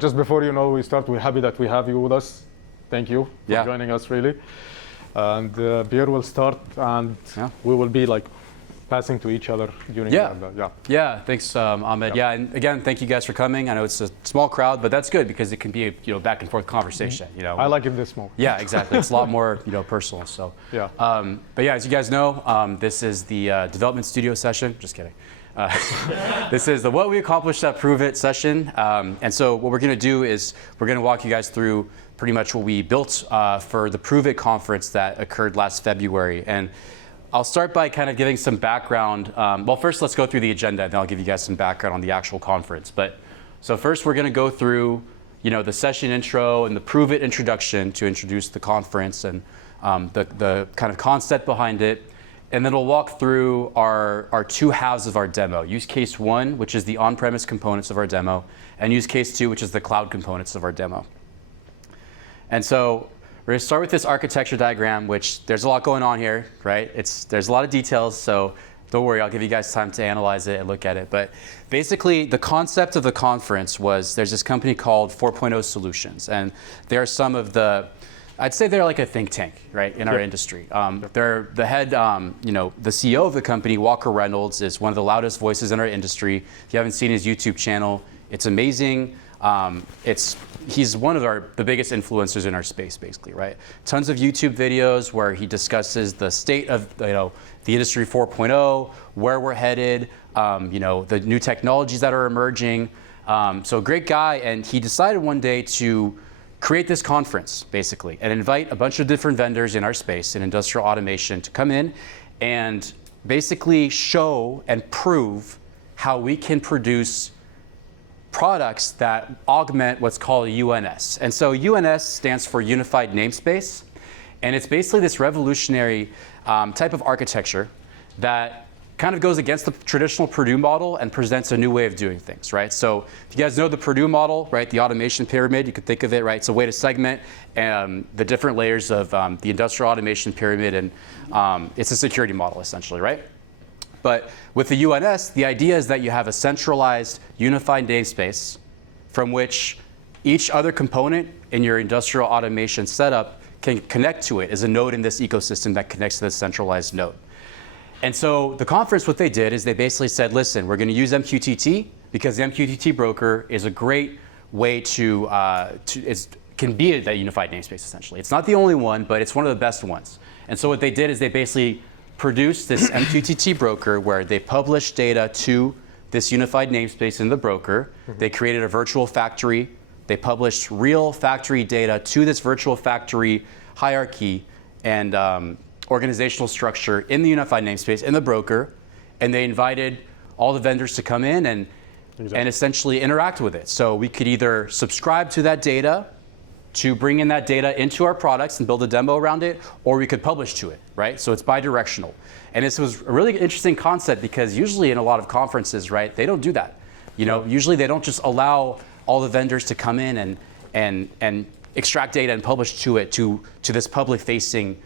Just before we start, we're happy that we have you with us. Thank you for joining us, really. And Pierre will start, and we will be passing to each other during that. Yeah, thanks, Ahmed. Yeah, and again, thank you guys for coming. I know it's a small crowd, but that's good because it can be a back and forth conversation. I like it this small. Yeah, exactly. It's a lot more personal. So but yeah, as you guys know, this is the development studio session. Just kidding. This is the What We Accomplished at ProveIt session. And so what we're going to do is we're going to walk you guys through pretty much what we built for the ProveIt conference that occurred last February. And I'll start by kind of giving some background. Well, first, let's go through the agenda, and then I'll give you guys some background on the actual conference. So first, we're going to go through the session intro and the ProveIt introduction to introduce the conference and the kind of concept behind it. And then we'll walk through our two halves of our demo. Use case 1, which is the on-premise components of our demo, and use case 2, which is the cloud components of our demo. And so we're going to start with this architecture diagram, which there's a lot going on here, right? There's a lot of details, so don't worry, I'll give you guys time to analyze it and look at it. But basically, the concept of the conference was there's this company called 4.0 Solutions, and they're some of I'd say they're like a think tank, right, in our industry. They're the head, the CEO of the company, Walker Reynolds, is one of the loudest voices in our industry. If you haven't seen his YouTube channel, it's amazing. He's one of the biggest influencers in our space, basically, right? Tons of YouTube videos where he discusses the state of the industry 4.0, where we're headed, the new technologies that are emerging. So great guy, and he decided one day to create this conference, basically, and invite a bunch of different vendors in our space in industrial automation to come in and basically show and prove how we can produce products that augment what's called UNS. And so UNS stands for Unified Namespace, and it's basically this revolutionary type of architecture that kind of goes against the traditional Purdue model and presents a new way of doing things, right? So if you guys know the Purdue model, right, the automation pyramid, you could think of it, right? It's a way to segment the different layers of the industrial automation pyramid, and it's a security model, essentially, right? But with the UNS, the idea is that you have a centralized unified namespace from which each other component in your industrial automation setup can connect to it as a node in this ecosystem that connects to this centralized node. And so the conference, what they did is they basically said, listen, we're going to use MQTT because the MQTT broker is a great way can be that unified namespace, essentially. It's not the only one, but it's one of the best ones. And so what they did is they basically produced this MQTT broker where they published data to this unified namespace in the broker. They created a virtual factory. They published real factory data to this virtual factory hierarchy and organizational structure in the unified namespace in the broker, and they invited all the vendors to come in and essentially interact with it. So we could either subscribe to that data to bring in that data into our products and build a demo around it, or we could publish to it, right? So it's bi-directional. And this was a really interesting concept because usually in a lot of conferences, right, they don't do that. Usually they don't just allow all the vendors to come in and extract data and publish to it to this public-facing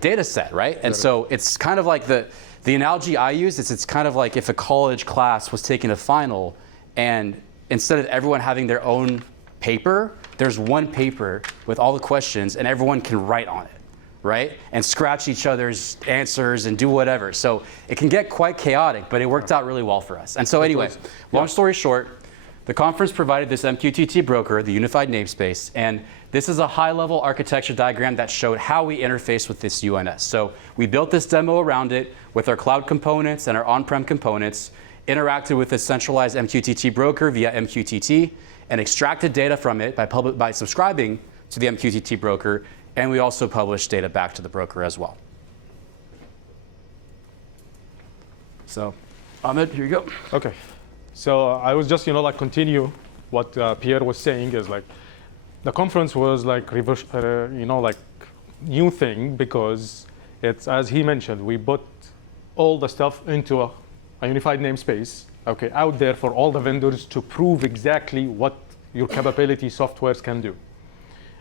data set, right? And so it's kind of like the analogy I use is it's kind of like if a college class was taking a final and instead of everyone having their own paper, there's one paper with all the questions and everyone can write on it, right? And scratch each other's answers and do whatever. So it can get quite chaotic, but it worked out really well for us. And so anyway, long story short, the conference provided this MQTT broker, the unified namespace, and this is a high-level architecture diagram that showed how we interface with this UNS. So we built this demo around it with our cloud components and our on-prem components, interacted with this centralized MQTT broker via MQTT, and extracted data from it by subscribing to the MQTT broker, and we also published data back to the broker as well. So, Ahmed, here you go. Okay. So I was just, continue what Pierre was saying is the conference was reverse, new thing because it's, as he mentioned, we put all the stuff into a unified namespace, out there for all the vendors to prove exactly what your capability softwares can do.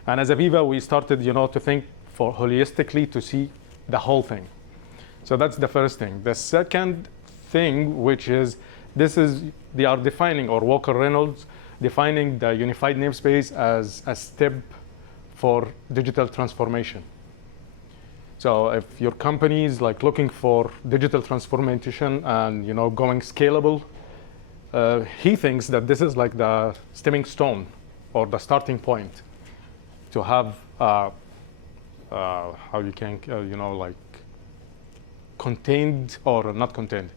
And as AVEVA, we started, to think holistically to see the whole thing. So that's the first thing. The second thing, which is, they are defining, or Walker Reynolds defining the unified namespace as a step for digital transformation. So if your company is like looking for digital transformation and going scalable, he thinks that this is like the stepping stone or the starting point to have how you can like contained or not contained.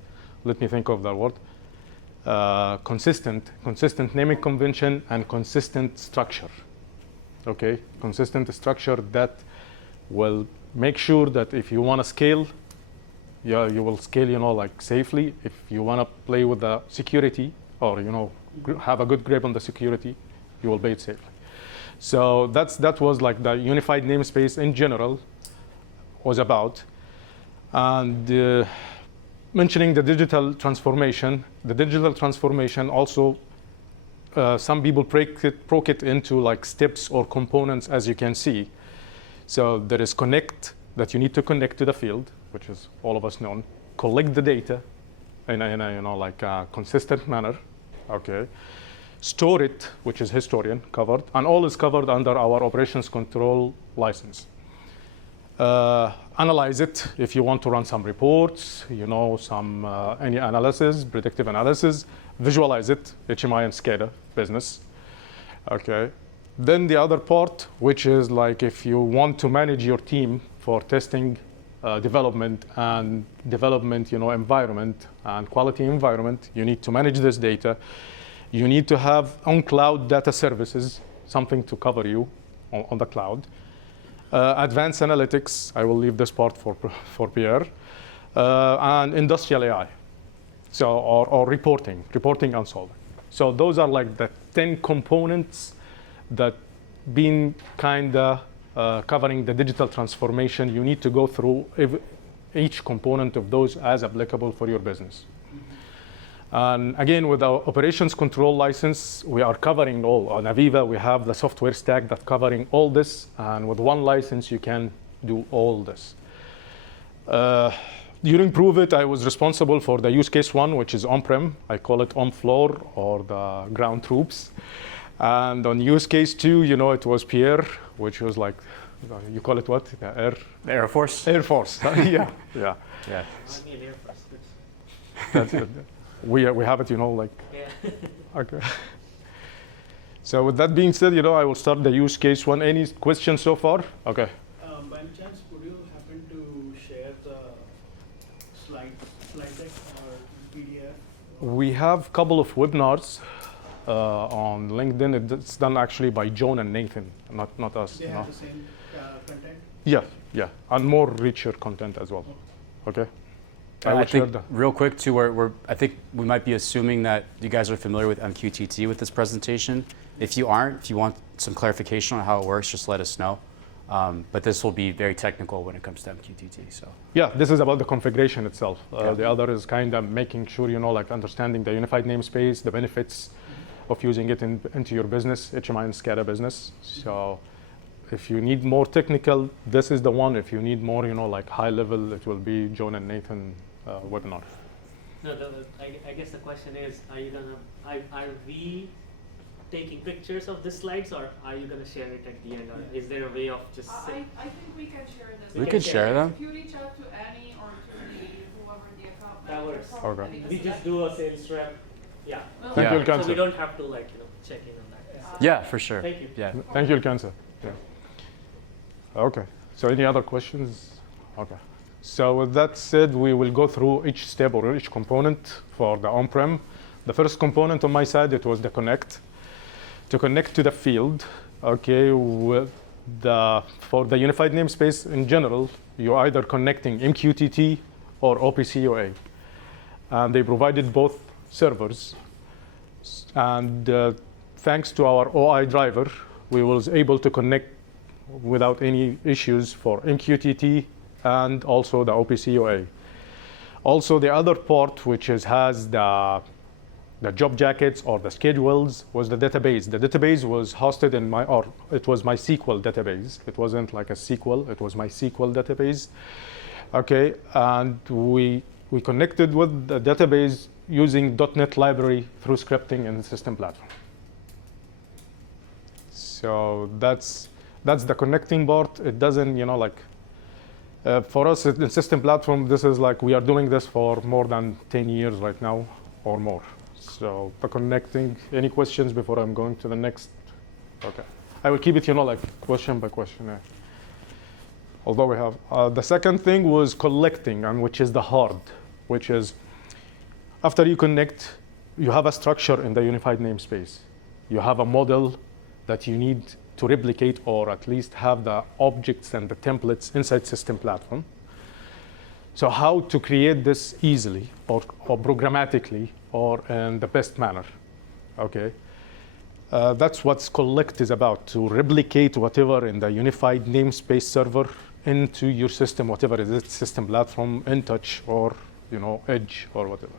Let me think of the word. Consistent naming convention and consistent structure. Okay, consistent structure that will make sure that if you want to scale, you will scale, like safely. If you want to play with the security or have a good grip on the security, you will play it safely. So that was like the unified namespace in general was about. And mentioning the digital transformation also, some people broke it into like steps or components, as you can see. So there is connect, that you need to connect to the field, which is all of us known. Collect the data in a like a consistent manner. Okay. Store it, which is historian covered, and all is covered under our operations control license. Analyze it if you want to run some reports, some any analysis, predictive analysis. Visualize it, HMI and SCADA business. Okay. Then the other part, which is like if you want to manage your team for testing, development environment and quality environment, you need to manage this data. You need to have on-cloud data services, something to cover you on the cloud. Advanced analytics, I will leave this part for Pierre, and industrial AI, so or reporting and solving. So those are like the 10 components that been kinda covering the digital transformation. You need to go through each component of those as applicable for your business. And again, with our operations control license, we are covering all. On AVEVA, we have the software stack that's covering all this. And with one license, you can do all this. During ProveIt, I was responsible for the use case 1, which is on-prem. I call it on-floor or the ground troops. And on use case 2, it was Pierre, which was like, you call it what? The Air Force? Air Force. Yeah. Yeah. Might be an Air Force. That's it. We have it, like. Yeah. Okay. So with that being said, I will start the use case 1. Any questions so far? Okay. By any chance, would you happen to share the slide deck or PDF? We have a couple of webinars on LinkedIn. It's done actually by Joan and Nathan, not us. They have the same content? Yeah, and more richer content as well. Okay. I think real quick too, I think we might be assuming that you guys are familiar with MQTT with this presentation. If you aren't, if you want some clarification on how it works, just let us know. But this will be very technical when it comes to MQTT. So yeah, this is about the configuration itself. The other is kind of making sure like understanding the unified namespace, the benefits of using it into your business, HMI and SCADA business. So if you need more technical, this is the one. If you need more, like high level, it will be Joan and Nathan webinar. No, I guess the question is, are we taking pictures of the slides, or are you gonna share it at the end, or is there a way of just? I think we can share this. We can share them. If you reach out to Annie or to whoever the account That manager, works. probably We just do a sales rep. Yeah. Thank you, So Alcanza. we don't have to check in on that. yeah, for sure. Thank you. Yeah. Thank you, Alcanza. Yeah. Okay. So any other questions? Okay. So with that said, we will go through each step or each component for the on-prem. The first component on my side, it was the connect. To connect to the field, okay, for the unified namespace in general, you're either connecting MQTT or OPC UA. And they provided both servers. And thanks to our OI driver, we was able to connect without any issues for MQTT and also the OPC UA. Also, the other part, which has the job jackets or the schedules, was the database. The database was hosted in it was MySQL database. It wasn't like a SQL, it was MySQL database. Okay, and we connected with the database using .NET library through scripting in the system platform. So that's the connecting part. It doesn't, for us in system platform, this is like we are doing this for more than 10 years right now or more. So the connecting, any questions before I'm going to the next? Okay. I will keep it, like question by question. Although we have, the second thing was collecting, and which is the hard, which is after you connect, you have a structure in the unified namespace. You have a model that you need to replicate, or at least have the objects and the templates inside system platform. So how to create this easily or programmatically or in the best manner, okay? That's what collect is about, to replicate whatever in the unified namespace server into your system, whatever it is, system platform, InTouch, or Edge, or whatever.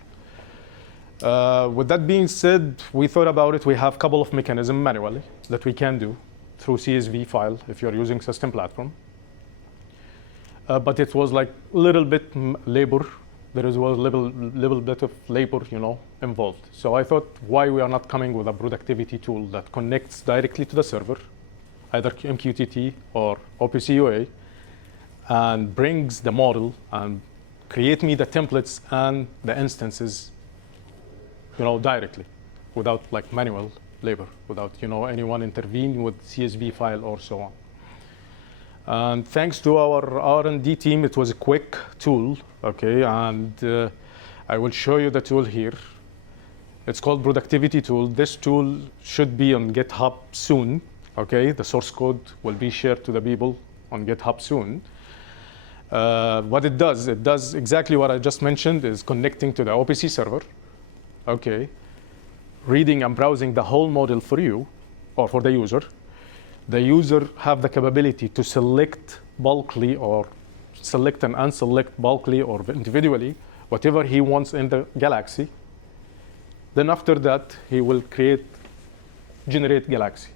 With that being said, we thought about it. We have a couple of mechanisms manually that we can do through CSV file if you're using system platform. But it was like a little bit labor. There was a little bit of labor, involved. So I thought, why we are not coming with a productivity tool that connects directly to the server, either MQTT or OPC UA, and brings the model and create me the templates and the instances, directly, without like manual labor, without anyone intervene with CSV file or so on. And thanks to our R&D team, it was a quick tool, okay? And I will show you the tool here. It's called Productivity Tool. This tool should be on GitHub soon, okay? The source code will be shared to the people on GitHub soon. What it does exactly what I just mentioned, is connecting to the OPC server, okay? Reading and browsing the whole model for you, or for the user. The user have the capability to select bulkily, or select and unselect bulkily or individually, whatever he wants in the galaxy. Then after that, he will generate galaxy.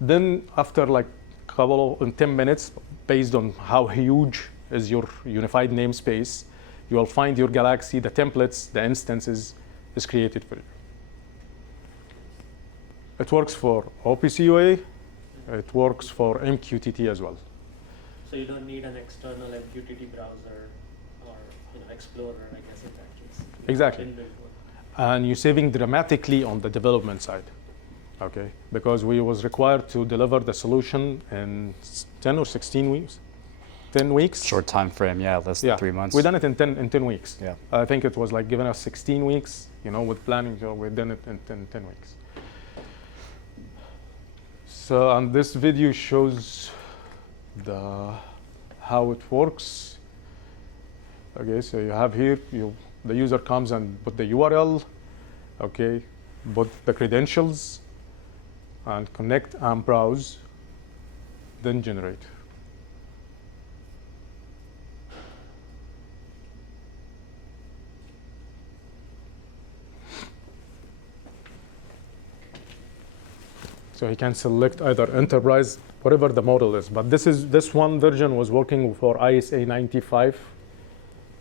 Then after like in 10 minutes, based on how huge is your unified namespace, you will find your galaxy, the templates, the instances is created for you. It works for OPC UA. It works for MQTT as well. So you don't need an external MQTT browser or Explorer, I guess, in that case. Exactly. And you're saving dramatically on the development side, okay? Because we was required to deliver the solution in 10 or 16 weeks. 10 weeks. Short time frame, yeah, less than 3 months. We done it in 10 weeks. Yeah. I think it was like giving us 16 weeks, with planning, so we done it in 10 weeks. So, and this video shows how it works. Okay, so you have here, the user comes and put the URL, okay, put the credentials, and connect and browse, then generate. So he can select either enterprise, whatever the model is. But this one version was working for ISA 95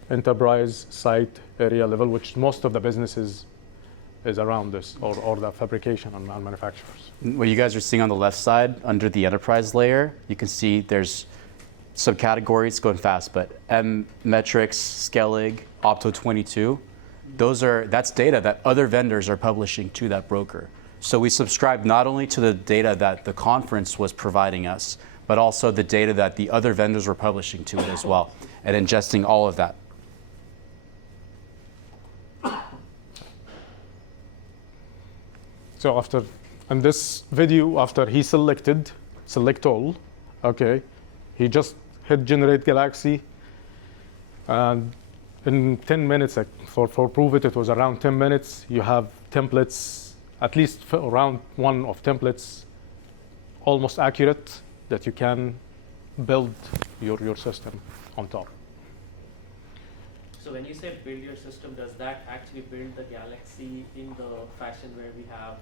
enterprise site area level, which most of the businesses is around this, or the fabrication and manufacturers. What you guys are seeing on the left side, under the enterprise layer, you can see there's subcategories going fast, but M-Metrics, Skellig, Opto22, that's data that other vendors are publishing to that broker. So we subscribe not only to the data that the conference was providing us, but also the data that the other vendors were publishing to it as well, and ingesting all of that. So in this video, after he select all, okay, he just hit generate galaxy, and in 10 minutes, like for ProveIt, it was around 10 minutes, you have templates, at least around one of templates, almost accurate, that you can build your system on top. So when you say build your system, does that actually build the galaxy in the fashion where we have,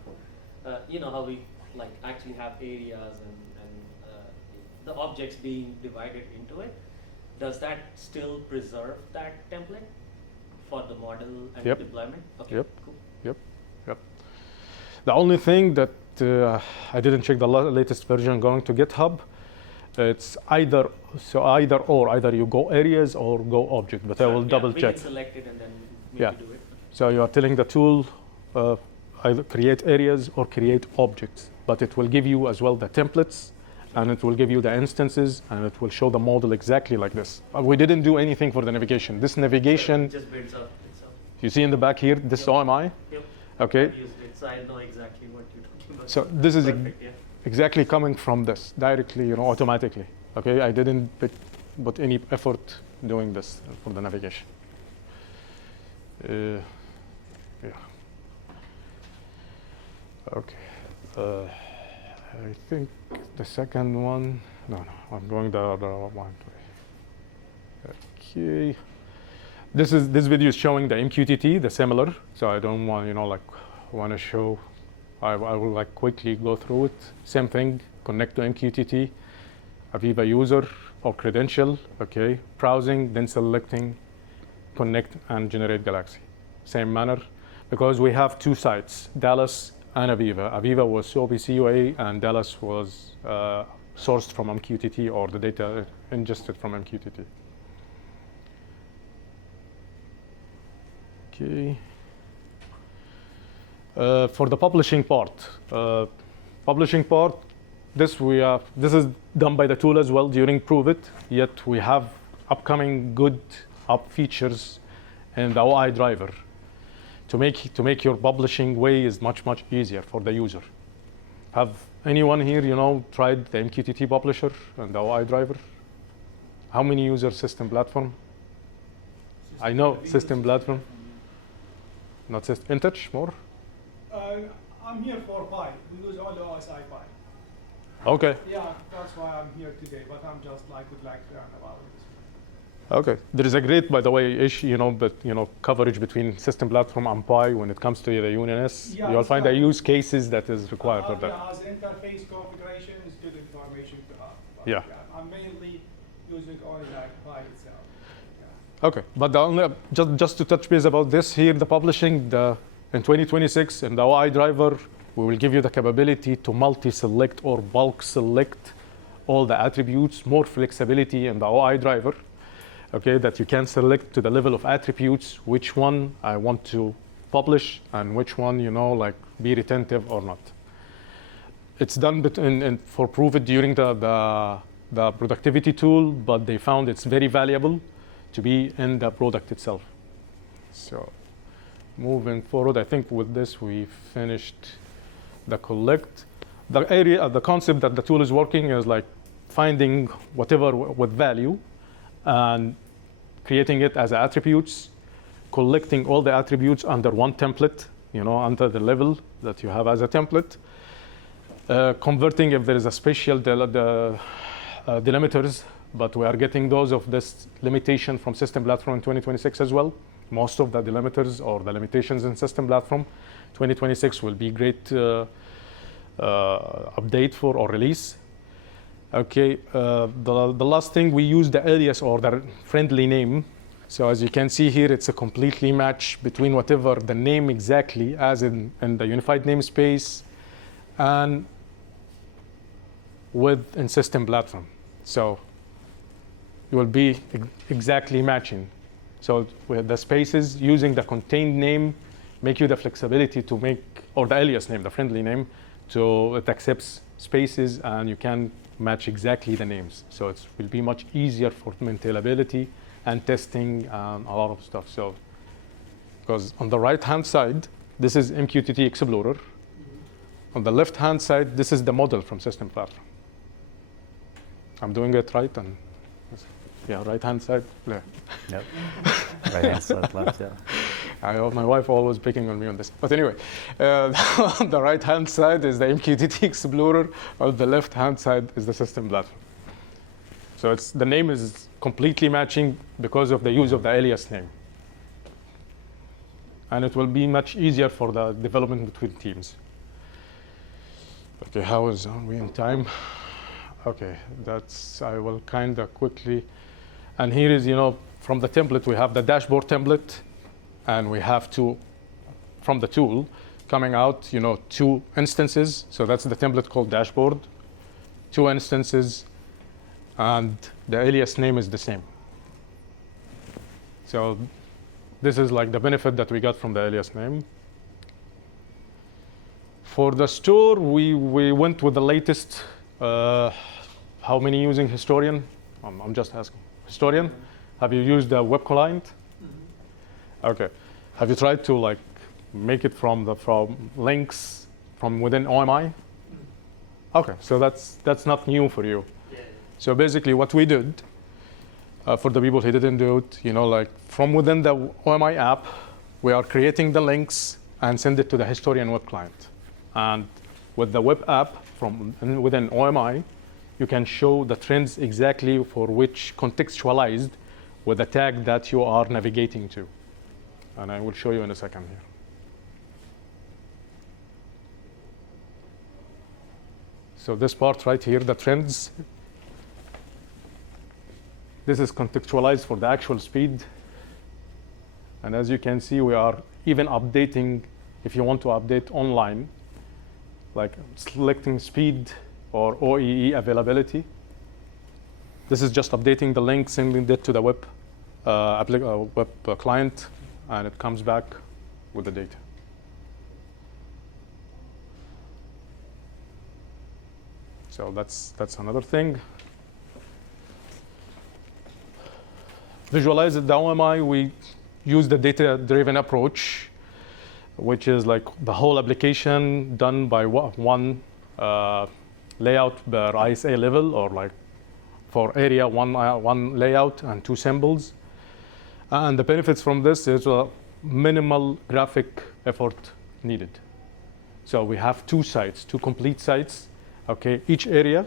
how we actually have areas and the objects being divided into it? Does that still preserve that template for the model and Yep. deployment? Okay, Yep. cool. Yep. The only thing that I didn't check the latest version going to GitHub. It's either or. Either you go areas or go object, but I will double check. We can select it and then maybe do it. So you are telling the tool either create areas or create objects, but it will give you as well the templates, and it will give you the instances, and it will show the model exactly like this. We didn't do anything for the navigation. This navigation, it just builds up itself. You see in the back here, this OMI? Yep. Okay. I've used it, so I know exactly what you're talking about. So this is perfect, exactly coming from this, directly, automatically. Okay, I didn't put any effort doing this for the navigation. Yeah. Okay. I think the second one. No, I'm going the other one. Okay. This video is showing the MQTT, the similar. So I don't want want to show. I will quickly go through it. Same thing. Connect to MQTT, AVEVA user or credential. Okay. Browsing, then selecting, connect and generate Galaxy. Same manner, because we have two sites, Dallas and AVEVA. AVEVA was OPC UA, and Dallas was sourced from MQTT, or the data ingested from MQTT. Okay. For the publishing part, this is done by the tool as well during ProveIt. Yet we have upcoming good features in the OI driver to make your publishing way is much easier for the user. Have anyone here tried the MQTT publisher and the OI driver? How many users system platform? I know system platform. Not system. InTouch more? I'm here for Pi. We use all the OSI Pi. Okay. Yeah, that's why I'm here today. But I'm just would like to learn about this. Okay. There is a great, by the way, issue, coverage between system platform and Pi when it comes to the UNS. Yeah, you'll find the use cases that is required for that. Yeah, as interface configuration is good information to have. But Yeah. I'm mainly using only Pi itself. Okay, but the only, just to touch base about this here, the publishing, in 2026 in the OI driver, we will give you the capability to multi-select or bulk select all the attributes, more flexibility in the OI driver. Okay, that you can select to the level of attributes which one I want to publish and which one be retentive or not. It's done for ProveIt during the productivity tool, but they found it's very valuable to be in the product itself. So moving forward, I think with this we finished the collect. The concept that the tool is working is finding whatever with value and creating it as attributes, collecting all the attributes under one template, under the level that you have as a template, converting if there is a special delimiters, but we are getting those of this limitation from system platform in 2026 as well. Most of the delimiters or the limitations in system platform 2026 will be great update for or release. Okay, the last thing, we use the alias or the friendly name. So as you can see here, it's a completely match between whatever the name exactly as in the Unified Namespace and in system platform. So you will be exactly matching. So with the spaces, using the contained name, make you the flexibility to make, or the alias name, the friendly name, it accepts spaces and you can match exactly the names. So it will be much easier for maintainability and testing and a lot of stuff. So, because on the right-hand side, this is MQTT Explorer. On the left-hand side, this is the model from system platform. I'm doing it right, and yeah, right-hand side. Yeah. Yep. Right-hand side, left, yeah. My wife always picking on me on this. But anyway, on the right-hand side is the MQTT Explorer. On the left-hand side is the system platform. So the name is completely matching because of the use of the alias name. And it will be much easier for the development between teams. Okay, are we in time? Okay, I will kind of quickly. And here is, from the template, we have the dashboard template, and we have from the tool, coming out, 2 instances. So that's the template called dashboard. 2 instances, and the alias name is the same. So this is like the benefit that we got from the alias name. For the store, we went with the latest. How many using Historian? I'm just asking. Historian? Have you used the web client? Mm-hmm. Okay. Have you tried to like make it from links from within OMI? Mm-hmm. Okay, so that's not new for you. Yeah. So basically, what we did for the people who didn't do it, like from within the OMI app, we are creating the links and send it to the Historian web client. And with the web app from within OMI, you can show the trends exactly for which contextualized with the tag that you are navigating to. And I will show you in a second here. So this part right here, the trends. This is contextualized for the actual speed. And as you can see, we are even updating, if you want to update online, like selecting speed or OEE availability. This is just updating the link, sending it to the web client, and it comes back with the data. So that's another thing. Visualize the OMI, we use the data-driven approach, which is like the whole application done by one layout per ISA level, or like for area, one layout and 2 symbols. And the benefits from this is a minimal graphic effort needed. So we have 2 sites, 2 complete sites. Okay, each area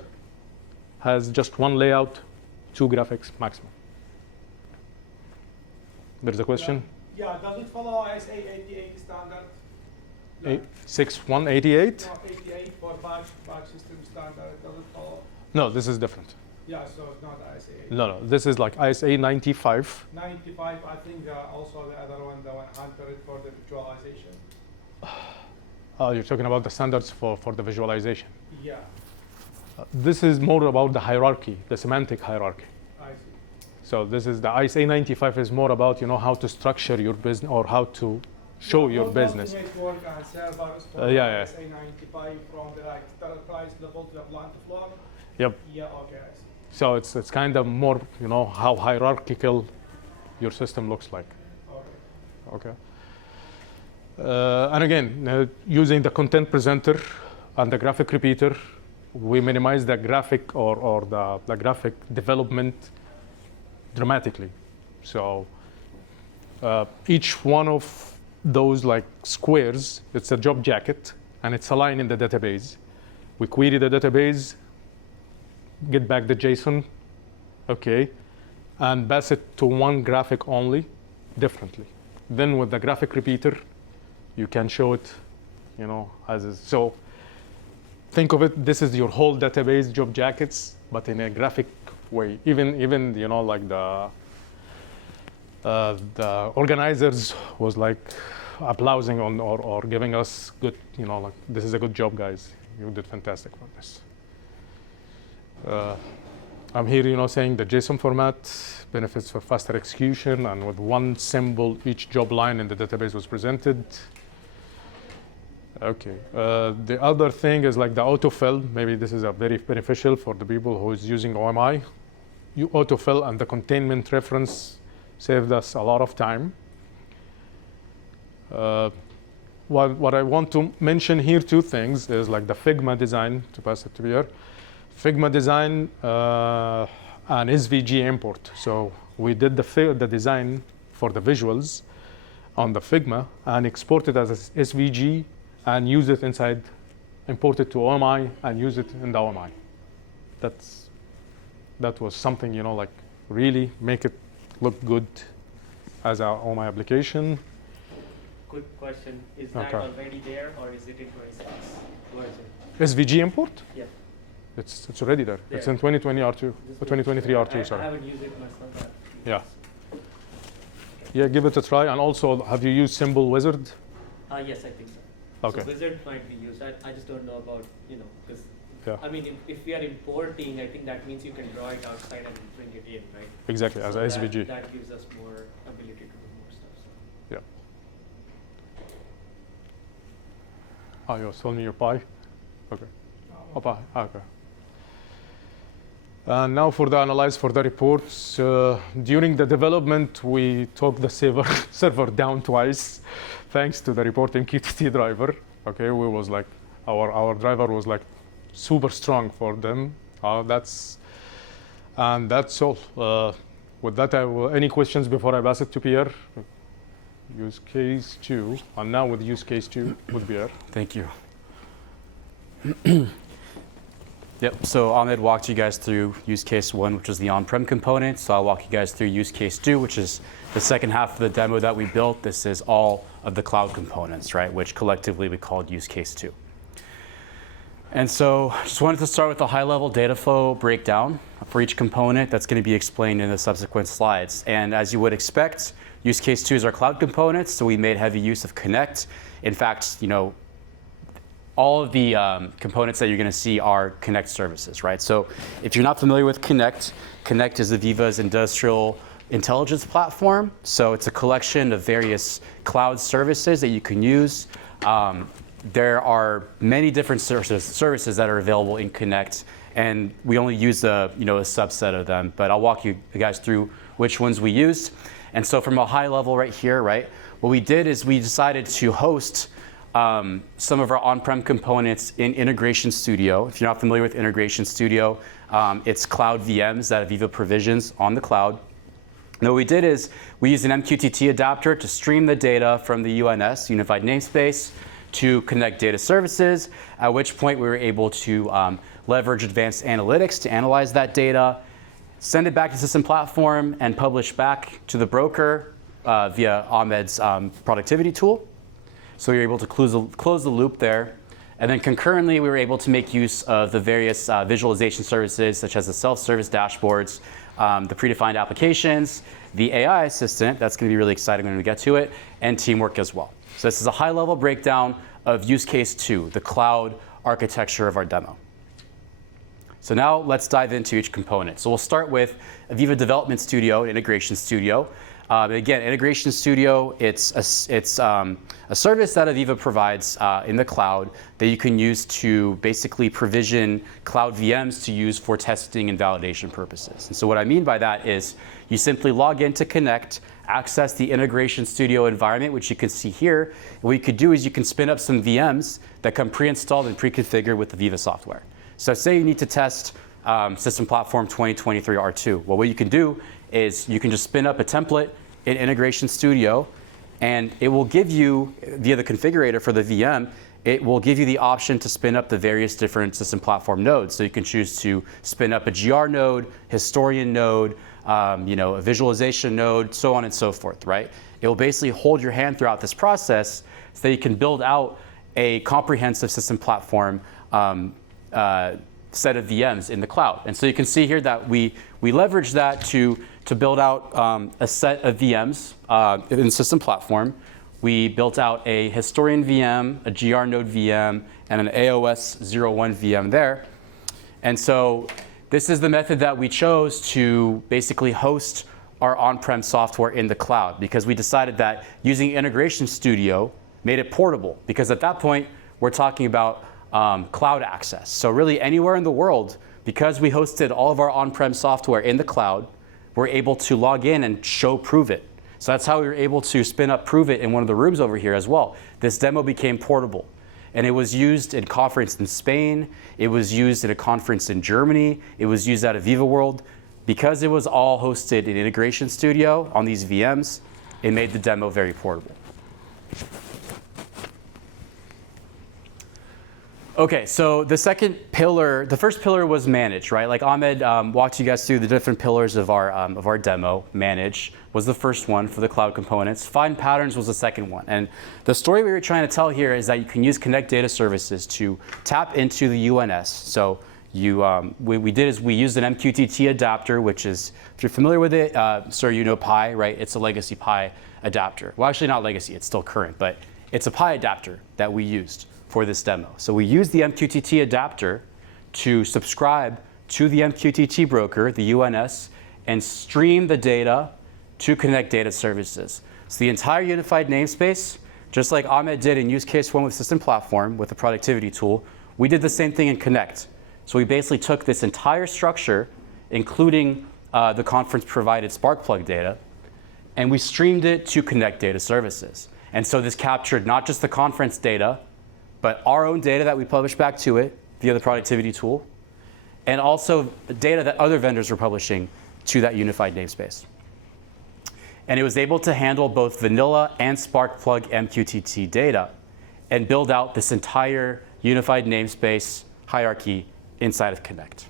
has just 1 layout, 2 graphics maximum. There's a question? Yeah, does it follow ISA 88 standard? 6188? No, 88 for batch system standard. Does it follow? No, this is different. Yeah, so it's not ISA 88. No, this is like ISA 95. 95, I think also the other one, the 100 for the visualization. You're talking about the standards for the visualization. Yeah. This is more about the hierarchy, the semantic hierarchy. I see. So this is the ISA 95 is more about how to structure your business or how to show your business. Network and servers for yeah. ISA 95 from the enterprise level to the plant floor. Yep. Yeah. Okay. I see. So it's kind of more how hierarchical your system looks like. Okay. And again, using the content presenter and the graphic repeater, we minimize the graphic or the graphic development dramatically. So each one of those like squares, it's a job jacket, and it's aligned in the database. We query the database, get back the JSON, okay, and pass it to one graphic only, differently. Then with the graphic repeater, you can show it, as is. So think of it, this is your whole database job jackets, but in a graphic way. Even like the organizers was like applauding or giving us good, like this is a good job, guys. You did fantastic on this. I'm here, saying the JSON format benefits for faster execution, and with one symbol, each job line in the database was presented. Okay. The other thing is like the autofill. Maybe this is a very beneficial for the people who is using OMI. You autofill, and the containment reference saved us a lot of time. What I want to mention here, 2 things, is like the Figma design, to pass it to here. Figma design and SVG import. So we did the design for the visuals on the Figma and export it as a SVG and use it inside, import it to OMI and use it in the OMI. That was something, like really make it look good as our OMI application. Quick question, is that already there or is it in 26 version? SVG import? Yeah. It's already there. It's in 2020 R2, 2023 R2, sorry. I haven't used it myself. Yeah. Yeah, give it a try. And also, have you used Symbol Wizard? Yes, I think so. Okay. So Wizard might be used. I just don't know about, because Yeah. I mean, if we are importing, I think that means you can draw it outside and bring it in, right? Exactly, as So a SVG. That gives us more ability to do more stuff. So. Yeah. Oh, you was telling me your pie? Okay. Oh, pie. Okay. And now for the analyze for the reports. During the development, we took the server down twice, thanks to the report MQTT driver. Okay, we was like, our driver was like super strong for them. That's all. With that, any questions before I pass it to Pierre? Use case 2, and now with use case 2 with Pierre. Thank you. Yep, so Ahmed walked you guys through use case 1, which is the on-prem component. So I'll walk you guys through use case 2, which is the second half of the demo that we built. This is all of the cloud components, right, which collectively we called use case 2. And so just wanted to start with a high-level data flow breakdown for each component that's going to be explained in the subsequent slides. And as you would expect, use case 2 is our cloud components, so we made heavy use of Connect. In fact, all of the components that you're going to see are Connect services, right? So if you're not familiar with Connect, Connect is AVEVA's industrial intelligence platform. So it's a collection of various cloud services that you can use. There are many different services that are available in Connect, and we only use a subset of them. But I'll walk you guys through which ones we used. And so from a high level right here, right, what we did is we decided to host some of our on-prem components in Integration Studio. If you're not familiar with Integration Studio, it's cloud VMs that AVEVA provisions on the cloud. And what we did is we used an MQTT adapter to stream the data from the UNS, Unified Namespace, to connect data services, at which point we were able to leverage advanced analytics to analyze that data, send it back to system platform, and publish back to the broker via Ahmed's productivity tool. So you're able to close the loop there. And then concurrently, we were able to make use of the various visualization services, such as the self-service dashboards, the predefined applications, the AI assistant, that's going to be really exciting when we get to it, and teamwork as well. So this is a high-level breakdown of use case 2, the cloud architecture of our demo. So now let's dive into each component. So we'll start with AVEVA Development Studio, Integration Studio. Again, Integration Studio, it's a service that AVEVA provides in the cloud that you can use to basically provision cloud VMs to use for testing and validation purposes. And so what I mean by that is you simply log in to Connect, access the Integration Studio environment, which you can see here. And what you could do is you can spin up some VMs that come pre-installed and pre-configured with AVEVA software. So say you need to test System Platform 2023 R2. Well, what you can do is you can just spin up a template in Integration Studio, and it will give you, via the configurator for the VM, it will give you the option to spin up the various different system platform nodes. So you can choose to spin up a GR node, Historian node, a visualization node, so on and so forth, right? It will basically hold your hand throughout this process so that you can build out a comprehensive system platform set of VMs in the cloud. And so you can see here that we leverage that to build out a set of VMs in system platform. We built out a Historian VM, a GR node VM, and an AOS 01 VM there. And so this is the method that we chose to basically host our on-prem software in the cloud, because we decided that using Integration Studio made it portable, because at that point we're talking about cloud access. So really anywhere in the world, because we hosted all of our on-prem software in the cloud, we're able to log in and show ProveIt. So that's how we were able to spin up ProveIt in one of the rooms over here as well. This demo became portable. And it was used in a conference in Spain. It was used at a conference in Germany. It was used at AVEVA World. Because it was all hosted in Integration Studio on these VMs, it made the demo very portable. Okay, so the first pillar was manage, right? Like Ahmed walked you guys through the different pillars of our demo. Manage was the first one for the cloud components. Find patterns was the second one. And the story we were trying to tell here is that you can use Connect data services to tap into the UNS. So we did is we used an MQTT adapter, which is, if you're familiar with it, sir, you know Pi, right? It's a legacy Pi adapter. Well, actually not legacy, it's still current, but it's a PI adapter that we used for this demo. So we used the MQTT adapter to subscribe to the MQTT broker, the UNS, and stream the data to Connect Data Services. So the entire unified namespace, just like Ahmed did in use case 1 with System Platform with the productivity tool, we did the same thing in Connect. So we basically took this entire structure, including the conference provided Sparkplug data, and we streamed it to Connect Data Services. And so this captured not just the conference data, but our own data that we published back to it via the productivity tool, and also data that other vendors were publishing to that unified namespace. And it was able to handle both vanilla and Sparkplug MQTT data and build out this entire unified namespace hierarchy inside of Connect.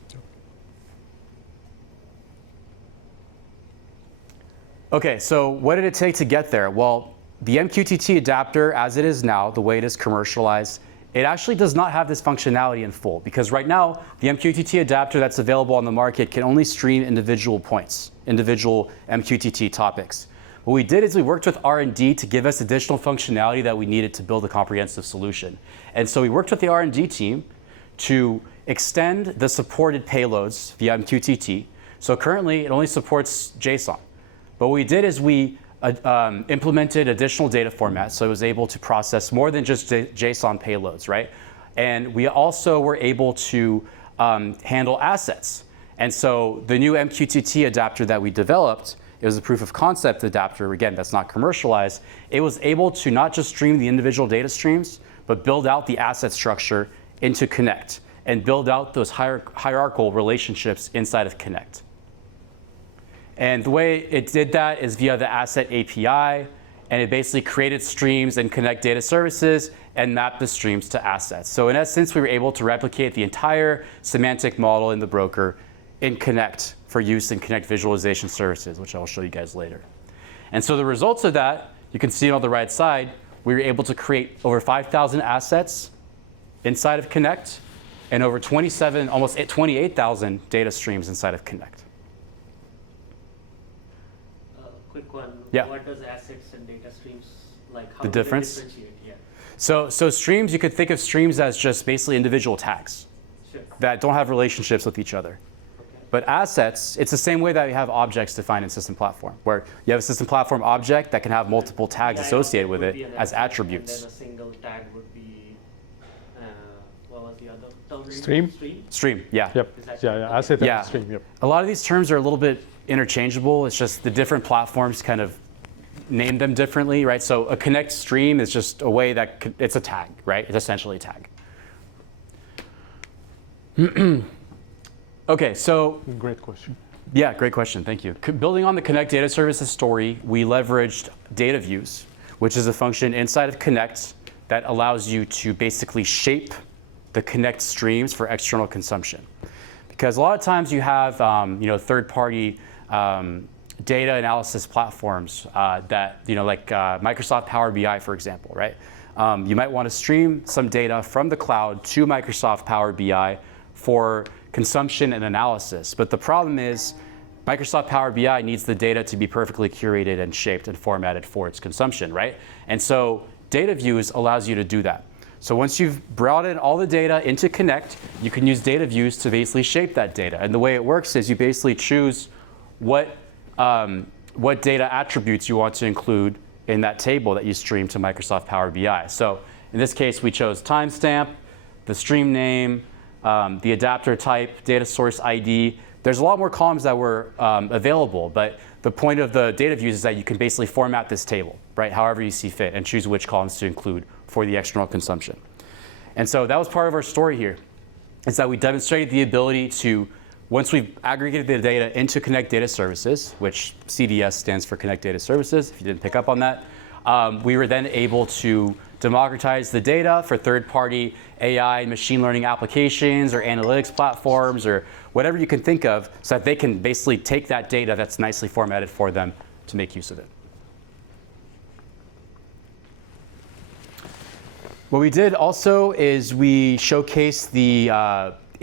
Okay, so what did it take to get there? Well, the MQTT adapter, as it is now, the way it is commercialized, it actually does not have this functionality in full, because right now, the MQTT adapter that's available on the market can only stream individual points, individual MQTT topics. What we did is we worked with R&D to give us additional functionality that we needed to build a comprehensive solution. And so we worked with the R&D team to extend the supported payloads via MQTT. So currently, it only supports JSON. But what we did is we implemented additional data formats, so it was able to process more than just JSON payloads, right? And we also were able to handle assets. And so the new MQTT adapter that we developed, it was a proof of concept adapter, again, that's not commercialized. It was able to not just stream the individual data streams, but build out the asset structure into Connect and build out those hierarchical relationships inside of Connect. And the way it did that is via the asset API, and it basically created streams and Connect Data Services and mapped the streams to assets. So in essence, we were able to replicate the entire semantic model in the broker in Connect for use in Connect visualization services, which I'll show you guys later. And so the results of that, you can see on the right side, we were able to create over 5,000 assets inside of Connect and over 27, almost 28,000 data streams inside of Connect. Quick one. Yeah. What does assets and data streams, like how The do they difference? differentiate? Yeah. So streams, you could think of streams as just basically individual tags Sure. that don't have relationships with each other. Okay. But assets, it's the same way that you have objects defined in System Platform, where you have a System Platform object that can have multiple tags Yeah, associated with would it be an as asset, attributes. And then a single tag would be, what was the other term? Stream? Stream, yeah. Yep. Is that- Yeah, asset Yeah. and stream, yep. A lot of these terms are a little bit interchangeable. It's just the different platforms kind of name them differently, right? So a Connect stream is just a way that it's a tag, right? It's essentially a tag. Okay, so Great question. yeah, great question. Thank you. Building on the Connect Data Services story, we leveraged data views, which is a function inside of Connect that allows you to basically shape the Connect streams for external consumption. Because a lot of times you have third-party data analysis platforms that, like Microsoft Power BI, for example, right? You might want to stream some data from the cloud to Microsoft Power BI for consumption and analysis. But the problem is Microsoft Power BI needs the data to be perfectly curated and shaped and formatted for its consumption, right? And so data views allows you to do that. So once you've brought in all the data into Connect, you can use data views to basically shape that data. And the way it works is you basically choose what data attributes you want to include in that table that you stream to Microsoft Power BI. So in this case, we chose timestamp, the stream name, the adapter type, data source ID. There's a lot more columns that were available, but the point of the data views is that you can basically format this table, right, however you see fit, and choose which columns to include for the external consumption. And so that was part of our story here, is that we demonstrated the ability to, once we've aggregated the data into Connect Data Services, which CDS stands for Connect Data Services, if you didn't pick up on that, we were then able to democratize the data for third-party AI and machine learning applications or analytics platforms or whatever you can think of, so that they can basically take that data that's nicely formatted for them to make use of it. What we did also is we showcased the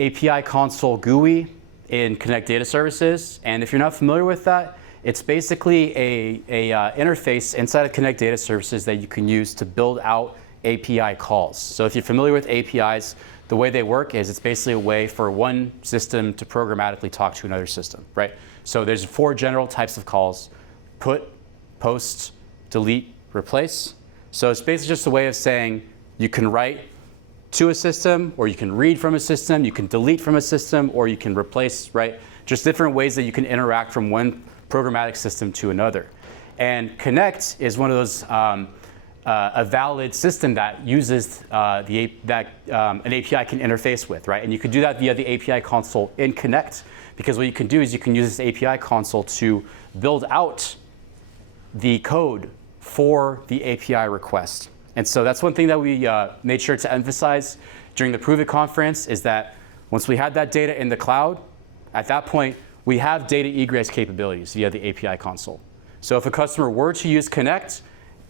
API console GUI in Connect Data Services. And if you're not familiar with that, It's basically a interface inside of Connect Data Services that you can use to build out API calls. So if you're familiar with APIs, the way they work is it's basically a way for one system to programmatically talk to another system, right? So there's 4 general types of calls: put, post, delete, replace. So it's basically just a way of saying you can write to a system, or you can read from a system, you can delete from a system, or you can replace, right? Just different ways that you can interact from one programmatic system to another. And Connect is one of those a valid system that uses an API can interface with, right? And you can do that via the API console in Connect, because what you can do is you can use this API console to build out the code for the API request. And so that's one thing that we made sure to emphasize during the ProveIt conference, is that once we had that data in the cloud, at that point, we have data egress capabilities via the API console. So if a customer were to use Connect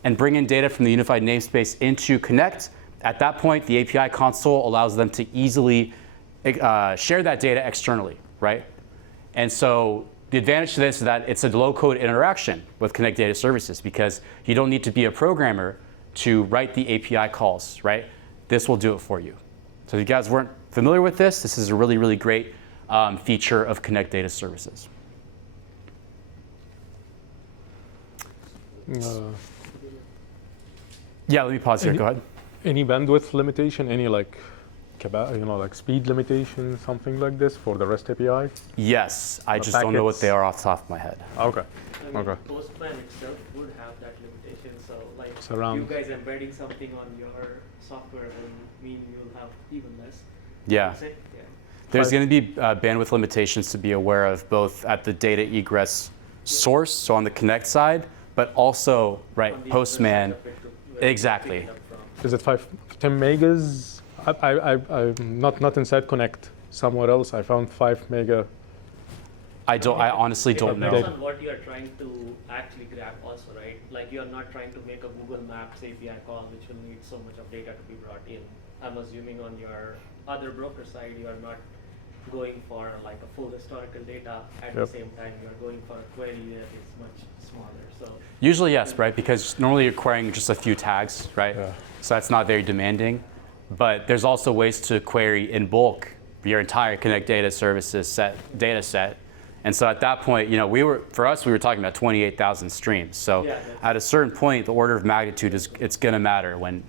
and bring in data from the Unified Namespace into Connect, at that point, the API console allows them to easily share that data externally, right? And so the advantage to this is that it's a low-code interaction with Connect Data Services, because you don't need to be a programmer to write the API calls, right? This will do it for you. So if you guys weren't familiar with this, this is a really, really great feature of Connect Data Services. Yeah, let me pause here. Go ahead. Any bandwidth limitation? Any like speed limitation, something like this for the REST API? Yes, I just don't know what they are off the top of my head. Okay. I mean, Okay. Postman itself would have that limitation. So like Surround. you guys embedding something on your software will mean you'll have even less. Yeah. That's it? Yeah. There's going to be bandwidth limitations to be aware of, both at the data egress source, so on the Connect side, but also, right, On the Postman. other side of it to where you Exactly. pick it up from. Is it 10 megas? I'm not inside Connect. Somewhere else, I found 5 mega. I honestly don't It depends know. on what you are trying to actually grab also, right? Like you are not trying to make a Google Maps API call, which will need so much of data to be brought in. I'm assuming on your other broker side, you are not going for like a full historical data at the same time. You are going for a query that is much smaller. So Usually yes, right? Because normally you're querying just a few tags, right? Yeah. So that's not very demanding. But there's also ways to query in bulk your entire Connect Data Services data set. And so at that point, for us, we were talking about 28,000 streams. So yeah, at a certain point, the order of magnitude it's going to matter when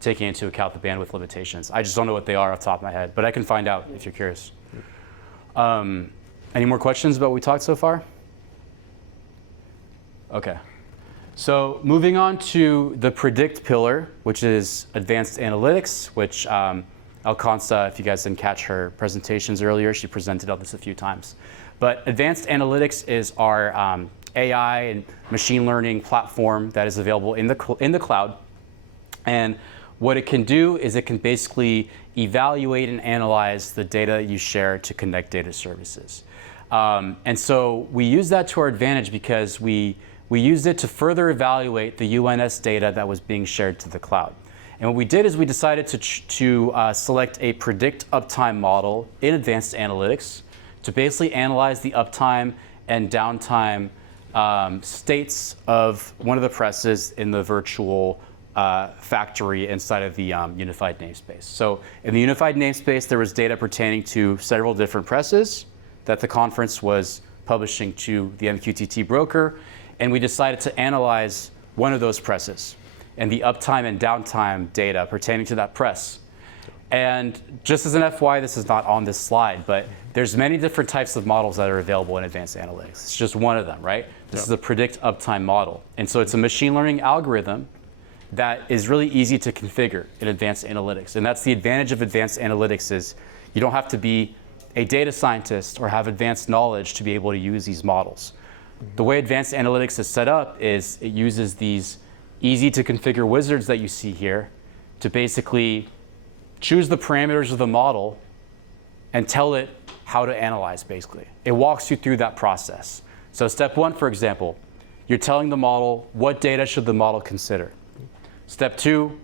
taking into account the bandwidth limitations. I just don't know what they are off the top of my head, but I can find out if you're curious. Any more questions about what we talked so far? Okay. So moving on to the Predict pillar, which is advanced analytics, which Alconsa, if you guys didn't catch her presentations earlier, she presented on this a few times. But advanced analytics is our AI and machine learning platform that is available in the cloud. And what it can do is it can basically evaluate and analyze the data you share to Connect Data Services. And so we use that to our advantage because we used it to further evaluate the UNS data that was being shared to the cloud. And what we did is we decided to select a Predict Uptime model in advanced analytics to basically analyze the uptime and downtime states of one of the presses in the virtual factory inside of the Unified Namespace. So in the Unified Namespace, there was data pertaining to several different presses that the conference was publishing to the MQTT broker. And we decided to analyze one of those presses and the uptime and downtime data pertaining to that press. And just as an FYI, this is not on this slide, but there's many different types of models that are available in advanced analytics. It's just one of them, right? This is a Predict Uptime model. And so it's a machine learning algorithm that is really easy to configure in advanced analytics. And that's the advantage of advanced analytics, is you don't have to be a data scientist or have advanced knowledge to be able to use these models. The way advanced analytics is set up is it uses these easy to configure wizards that you see here to basically choose the parameters of the model and tell it how to analyze, basically. It walks you through that process. So step one, for example, you're telling the model what data should the model consider. Step two,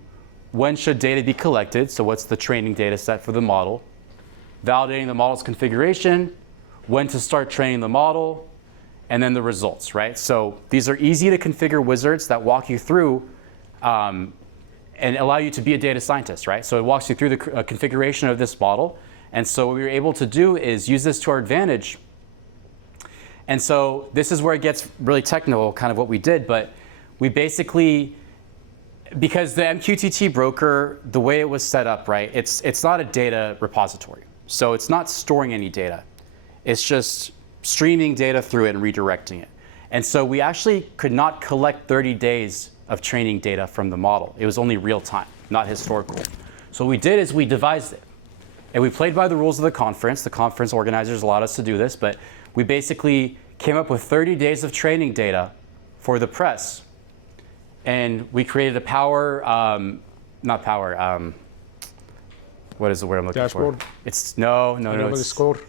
when should data be collected? So what's the training data set for the model? Validating the model's configuration, when to start training the model, and then the results, right? So these are easy to configure wizards that walk you through and allow you to be a data scientist, right? So it walks you through the configuration of this model. And so what we were able to do is use this to our advantage. And so this is where it gets really technical, kind of what we did, but we basically, because the MQTT broker, the way it was set up, right, it's not a data repository. So it's not storing any data. It's just streaming data through it and redirecting it. And so we actually could not collect 30 days of training data from the model. It was only real time, not historical. So what we did is we devised it. And we played by the rules of the conference. The conference organizers allowed us to do this, but we basically came up with 30 days of training data for the press. And we created a what is the word I'm looking Dashboard? for? It's no. Anomaly It's, score?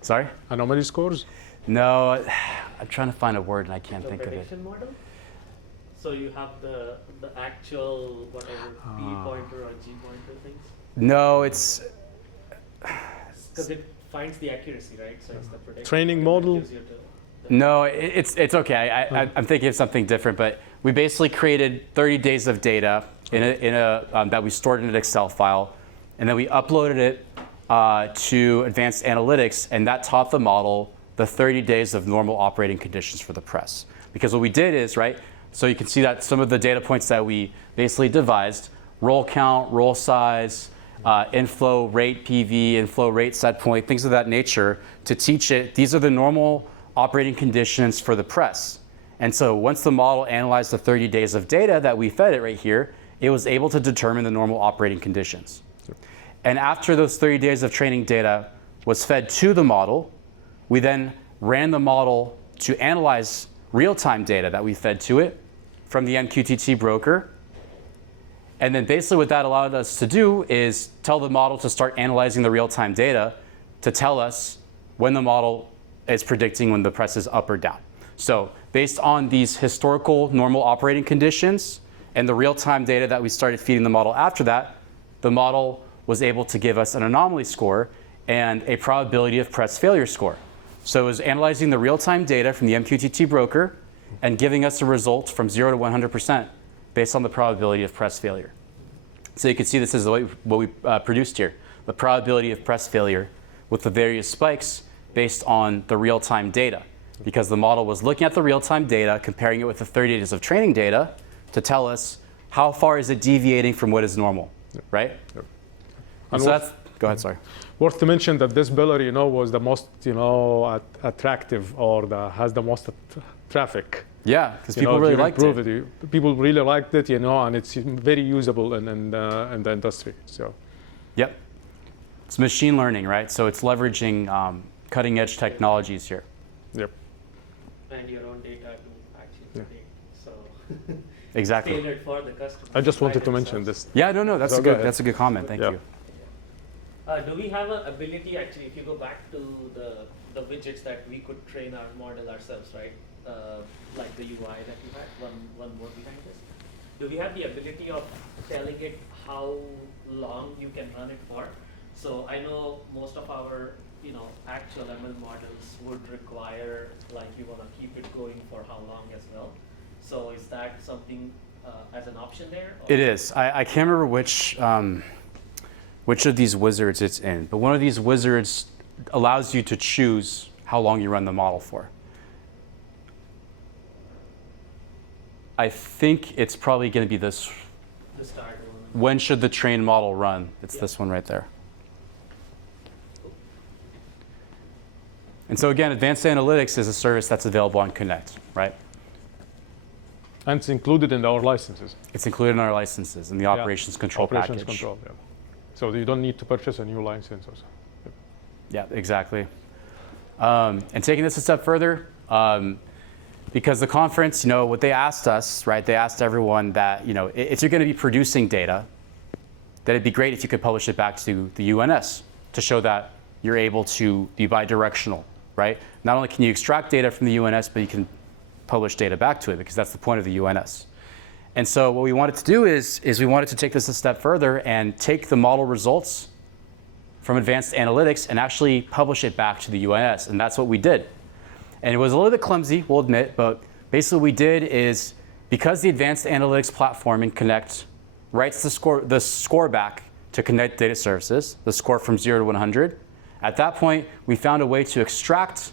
sorry? Anomaly scores? No, I'm trying to find a word and I can't think of it. prediction model? So you have the actual whatever P pointer or G pointer things? No, it's Because it finds the accuracy, right? So it's the prediction. Training model? no, it's okay. I'm thinking of something different, but we basically created 30 days of data that we stored in an Excel file, and then we uploaded it to advanced analytics, and that taught the model the 30 days of normal operating conditions for the press. Because what we did is, right, so you can see that some of the data points that we basically devised, roll count, roll size, inflow rate PV, inflow rate set point, things of that nature, to teach it, these are the normal operating conditions for the press. And so once the model analyzed the 30 days of data that we fed it right here, it was able to determine the normal operating conditions. And after those 30 days of training data was fed to the model, we then ran the model to analyze real-time data that we fed to it from the MQTT broker. And then basically what that allowed us to do is tell the model to start analyzing the real-time data to tell us when the model is predicting when the press is up or down. So based on these historical normal operating conditions and the real-time data that we started feeding the model after that, the model was able to give us an anomaly score and a probability of press failure score. So it was analyzing the real-time data from the MQTT broker and giving us a result from 0 to 100% based on the probability of press failure. So you can see this is what we produced here, the probability of press failure with the various spikes based on the real-time data. Because the model was looking at the real-time data, comparing it with the 30 days of training data to tell us how far is it deviating from what is normal, right? Yep. And so that's, go ahead, sorry. Worth to mention that this pillar, was the most, attractive or has the most traffic. Yeah, because people really liked it. People really liked it, and it's very usable in the industry. So. Yep. It's machine learning, right? So it's leveraging cutting edge technologies here. Yep. And your own data to actually predict. So Exactly. tailored for the customer. I just wanted to mention this. Yeah, no, that's So a go good ahead. that's a good comment. Thank Yeah. you. Do we have an ability, actually, if you go back to the widgets that we could train our model ourselves, right? Like the UI that you had, one more behind this. Do we have the ability of telling it how long you can run it for? So I know most of our actual ML models would require, like, you want to keep it going for how long as well. So is that something as an option there? Or? It is. I can't remember which of these wizards it's in, but one of these wizards allows you to choose how long you run the model for. I think it's probably going to be this. The start one. When should the trained model run? It's this one right there. And so again, Advanced Analytics is a service that's available on Connect, right? And it's included in our licenses. It's included in our licenses in the operations control Operations package. control, yeah. So you don't need to purchase a new license or something. Yeah, exactly. And taking this a step further, because the conference, what they asked us, right? They asked everyone that, if you're going to be producing data, that it'd be great if you could publish it back to the UNS to show that you're able to be bi-directional, right? Not only can you extract data from the UNS, but you can publish data back to it, because that's the point of the UNS. And so what we wanted to do is we wanted to take this a step further and take the model results from Advanced Analytics and actually publish it back to the UNS, and that's what we did. And it was a little bit clumsy, we'll admit, but basically what we did is, because the advanced analytics platform in Connect writes the score back to Connect data services, the score from 0 to 100, at that point, we found a way to extract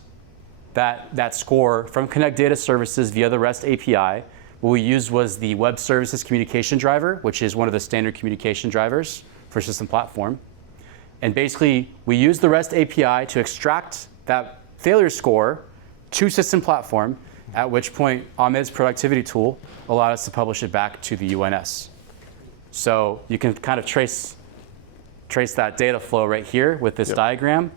that score from Connect data services via the REST API. What we used was the web services communication driver, which is one of the standard communication drivers for system platform. And basically, we used the REST API to extract that failure score to system platform, at which point Ahmed's productivity tool allowed us to publish it back to the UNS. So you can kind of trace that data flow right here with this diagram.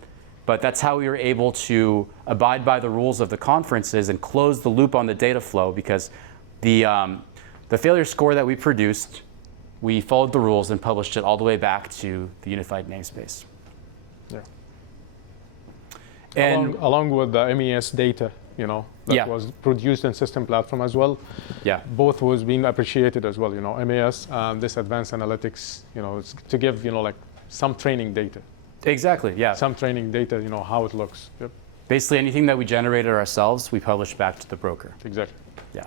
But that's how we were able to abide by the rules of the conferences and close the loop on the data flow, because the failure score that we produced, we followed the rules and published it all the way back to the Unified Namespace. Yeah. And along with the MES data, that was produced in system platform as well. Yeah. Both was being appreciated as well. MES and this advanced analytics, it's to give like some training data. Exactly. Yeah. Some training data, how it looks. Yep. Basically, anything that we generated ourselves, we published back to the broker. Exactly. Yeah.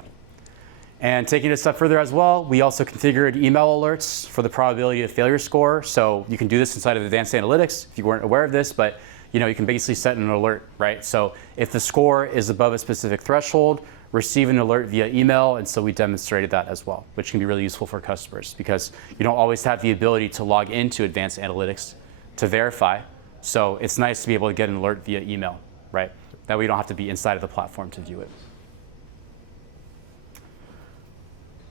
And taking it a step further as well, we also configured email alerts for the probability of failure score. So you can do this inside of advanced analytics if you weren't aware of this, but you can basically set an alert, right? So if the score is above a specific threshold, receive an alert via email. And so we demonstrated that as well, which can be really useful for customers, because you don't always have the ability to log into advanced analytics to verify. So it's nice to be able to get an alert via email, right? That way you don't have to be inside of the platform to view it.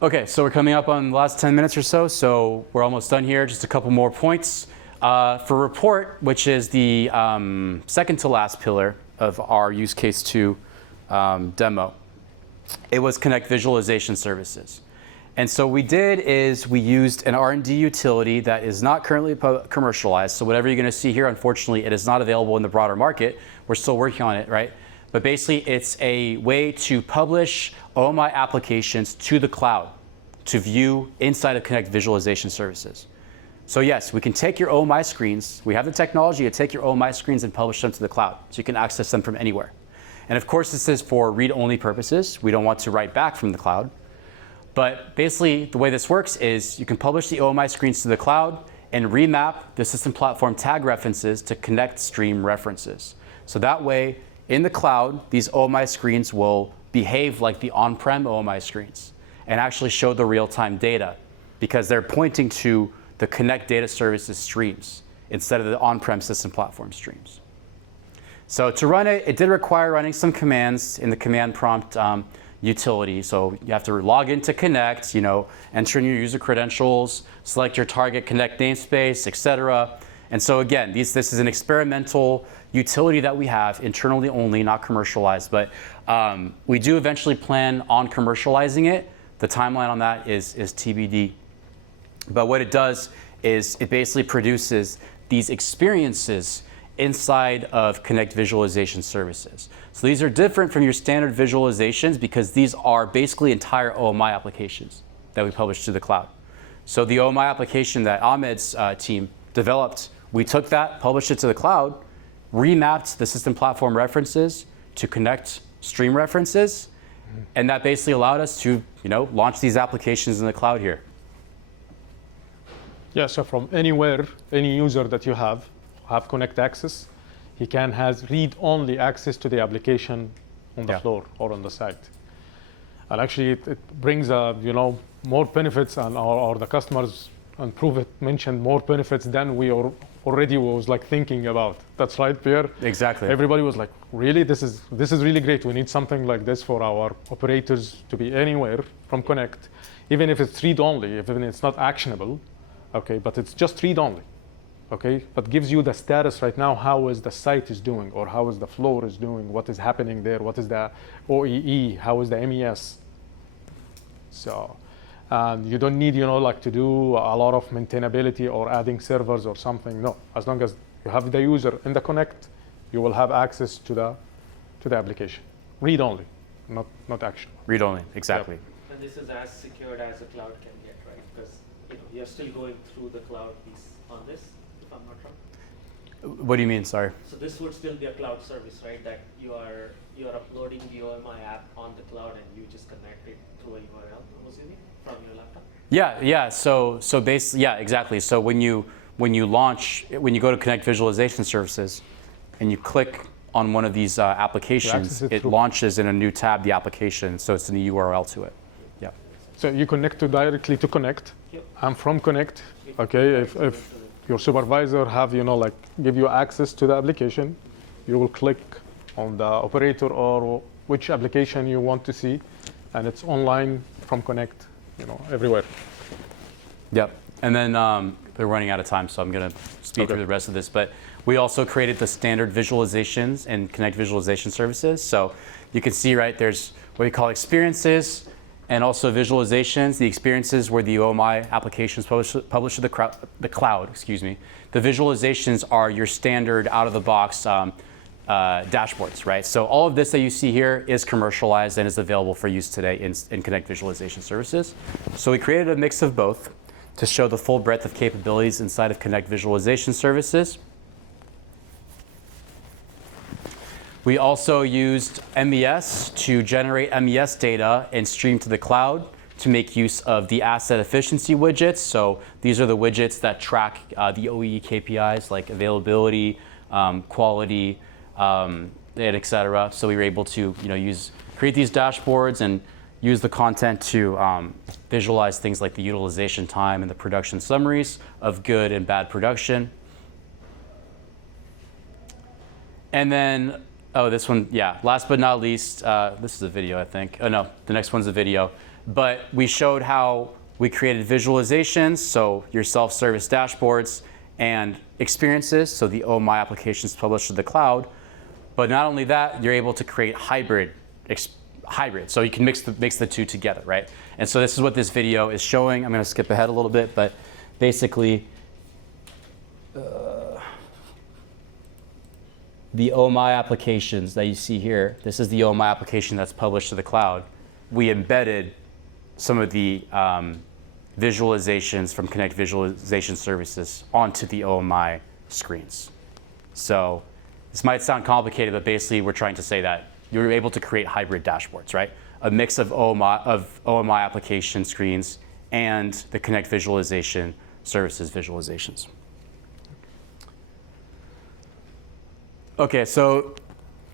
Okay, so we're coming up on the last 10 minutes or so, so we're almost done here. Just a couple more points. For report, which is the second to last pillar of our use case 2 demo, it was Connect visualization services. And so what we did is we used an R&D utility that is not currently commercialized. So whatever you're going to see here, unfortunately, it is not available in the broader market. We're still working on it, right? But basically, it's a way to publish OMI applications to the cloud to view inside of Connect visualization services. So yes, we can take your OMI screens. We have the technology to take your OMI screens and publish them to the cloud, so you can access them from anywhere. And of course, this is for read-only purposes. We don't want to write back from the cloud. But basically, the way this works is you can publish the OMI screens to the cloud and remap the system platform tag references to Connect stream references. So that way, in the cloud, these OMI screens will behave like the on-prem OMI screens and actually show the real-time data, because they're pointing to the Connect data services streams instead of the on-prem system platform streams. So to run it, it did require running some commands in the command prompt utility. So you have to log into Connect, enter in your user credentials, select your target Connect namespace, etc. And so again, this is an experimental utility that we have internally only, not commercialized. But we do eventually plan on commercializing it. The timeline on that is TBD. But what it does is it basically produces these experiences inside of Connect visualization services. So these are different from your standard visualizations because these are basically entire OMI applications that we publish to the cloud. So the OMI application that Ahmed's team developed, we took that, published it to the cloud, remapped the system platform references to Connect stream references, and that basically allowed us to launch these applications in the cloud here. Yeah, so from anywhere, any user that you have Connect access, he can has read-only access to the application on the floor or on the site. And actually, it brings more benefits, and or the customers and ProveIt mentioned more benefits than we already was thinking about. That's right, Pierre? Exactly. Everybody was like, really? This is really great. We need something like this for our operators to be anywhere from Connect, even if it's read-only, even if it's not actionable. Okay, but it's just read-only. Okay, but gives you the status right now, how is the site is doing, or how is the floor is doing, what is happening there, what is the OEE, how is the MES. So you don't need, to do a lot of maintainability or adding servers or something. No, as long as you have the user in the Connect, you will have access to the application. Read only, not action. Read only, exactly. Yep. And this is as secured as a cloud can get, right? Because you're still going through the cloud piece on this, if I'm not wrong. What do you mean? Sorry. So this would still be a cloud service, right? That you are uploading the OMI app on the cloud and you just connect it through a URL, I'm assuming, from your laptop? Yeah. So basically, yeah, exactly. So when you go to Connect Visualization Services, and you click on one of these applications, it launches in a new tab the application. So it's in the URL to it. Yeah. So you connect directly to Connect. Yep. And from Connect, okay, if your supervisor have, give you access to the application, you will click on the operator or which application you want to see, and it's online from Connect, everywhere. Yep. And then we're running out of time, so I'm going to speed through the rest of this. But we also created the standard visualizations and Connect Visualization Services. So you can see, right, there's what we call experiences and also visualizations. The experiences were the OMI applications published to the cloud. Excuse me. The visualizations are your standard out-of-the-box dashboards, right? So all of this that you see here is commercialized and is available for use today in Connect Visualization Services. So we created a mix of both to show the full breadth of capabilities inside of Connect Visualization Services. We also used MES to generate MES data and stream to the cloud to make use of the asset efficiency widgets. So these are the widgets that track the OEE KPIs like availability, quality, et cetera. So we were able to create these dashboards and use the content to visualize things like the utilization time and the production summaries of good and bad production. And then, this one, yeah, last but not least, this is a video, I think. Oh no, the next one's a video. But we showed how we created visualizations, so your self-service dashboards and experiences, so the OMI applications published to the cloud. But not only that, you're able to create hybrid, so you can mix the two together, right? And so this is what this video is showing. I'm going to skip ahead a little bit, but basically, the OMI applications that you see here, this is the OMI application that's published to the cloud. We embedded some of the visualizations from Connect Visualization Services onto the OMI screens. So this might sound complicated, but basically we're trying to say that you're able to create hybrid dashboards, right? A mix of OMI application screens and the Connect Visualization Services visualizations. Okay, so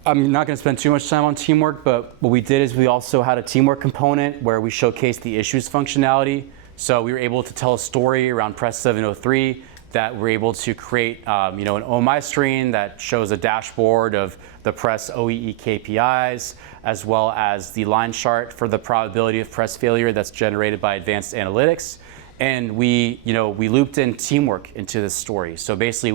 I'm not going to spend too much time on teamwork, but what we did is we also had a teamwork component where we showcased the issues functionality. So we were able to tell a story around Press 703 that we're able to create an OMI screen that shows a dashboard of the press OEE KPIs, as well as the line chart for the probability of press failure that's generated by advanced analytics. And we looped in teamwork into this story. So basically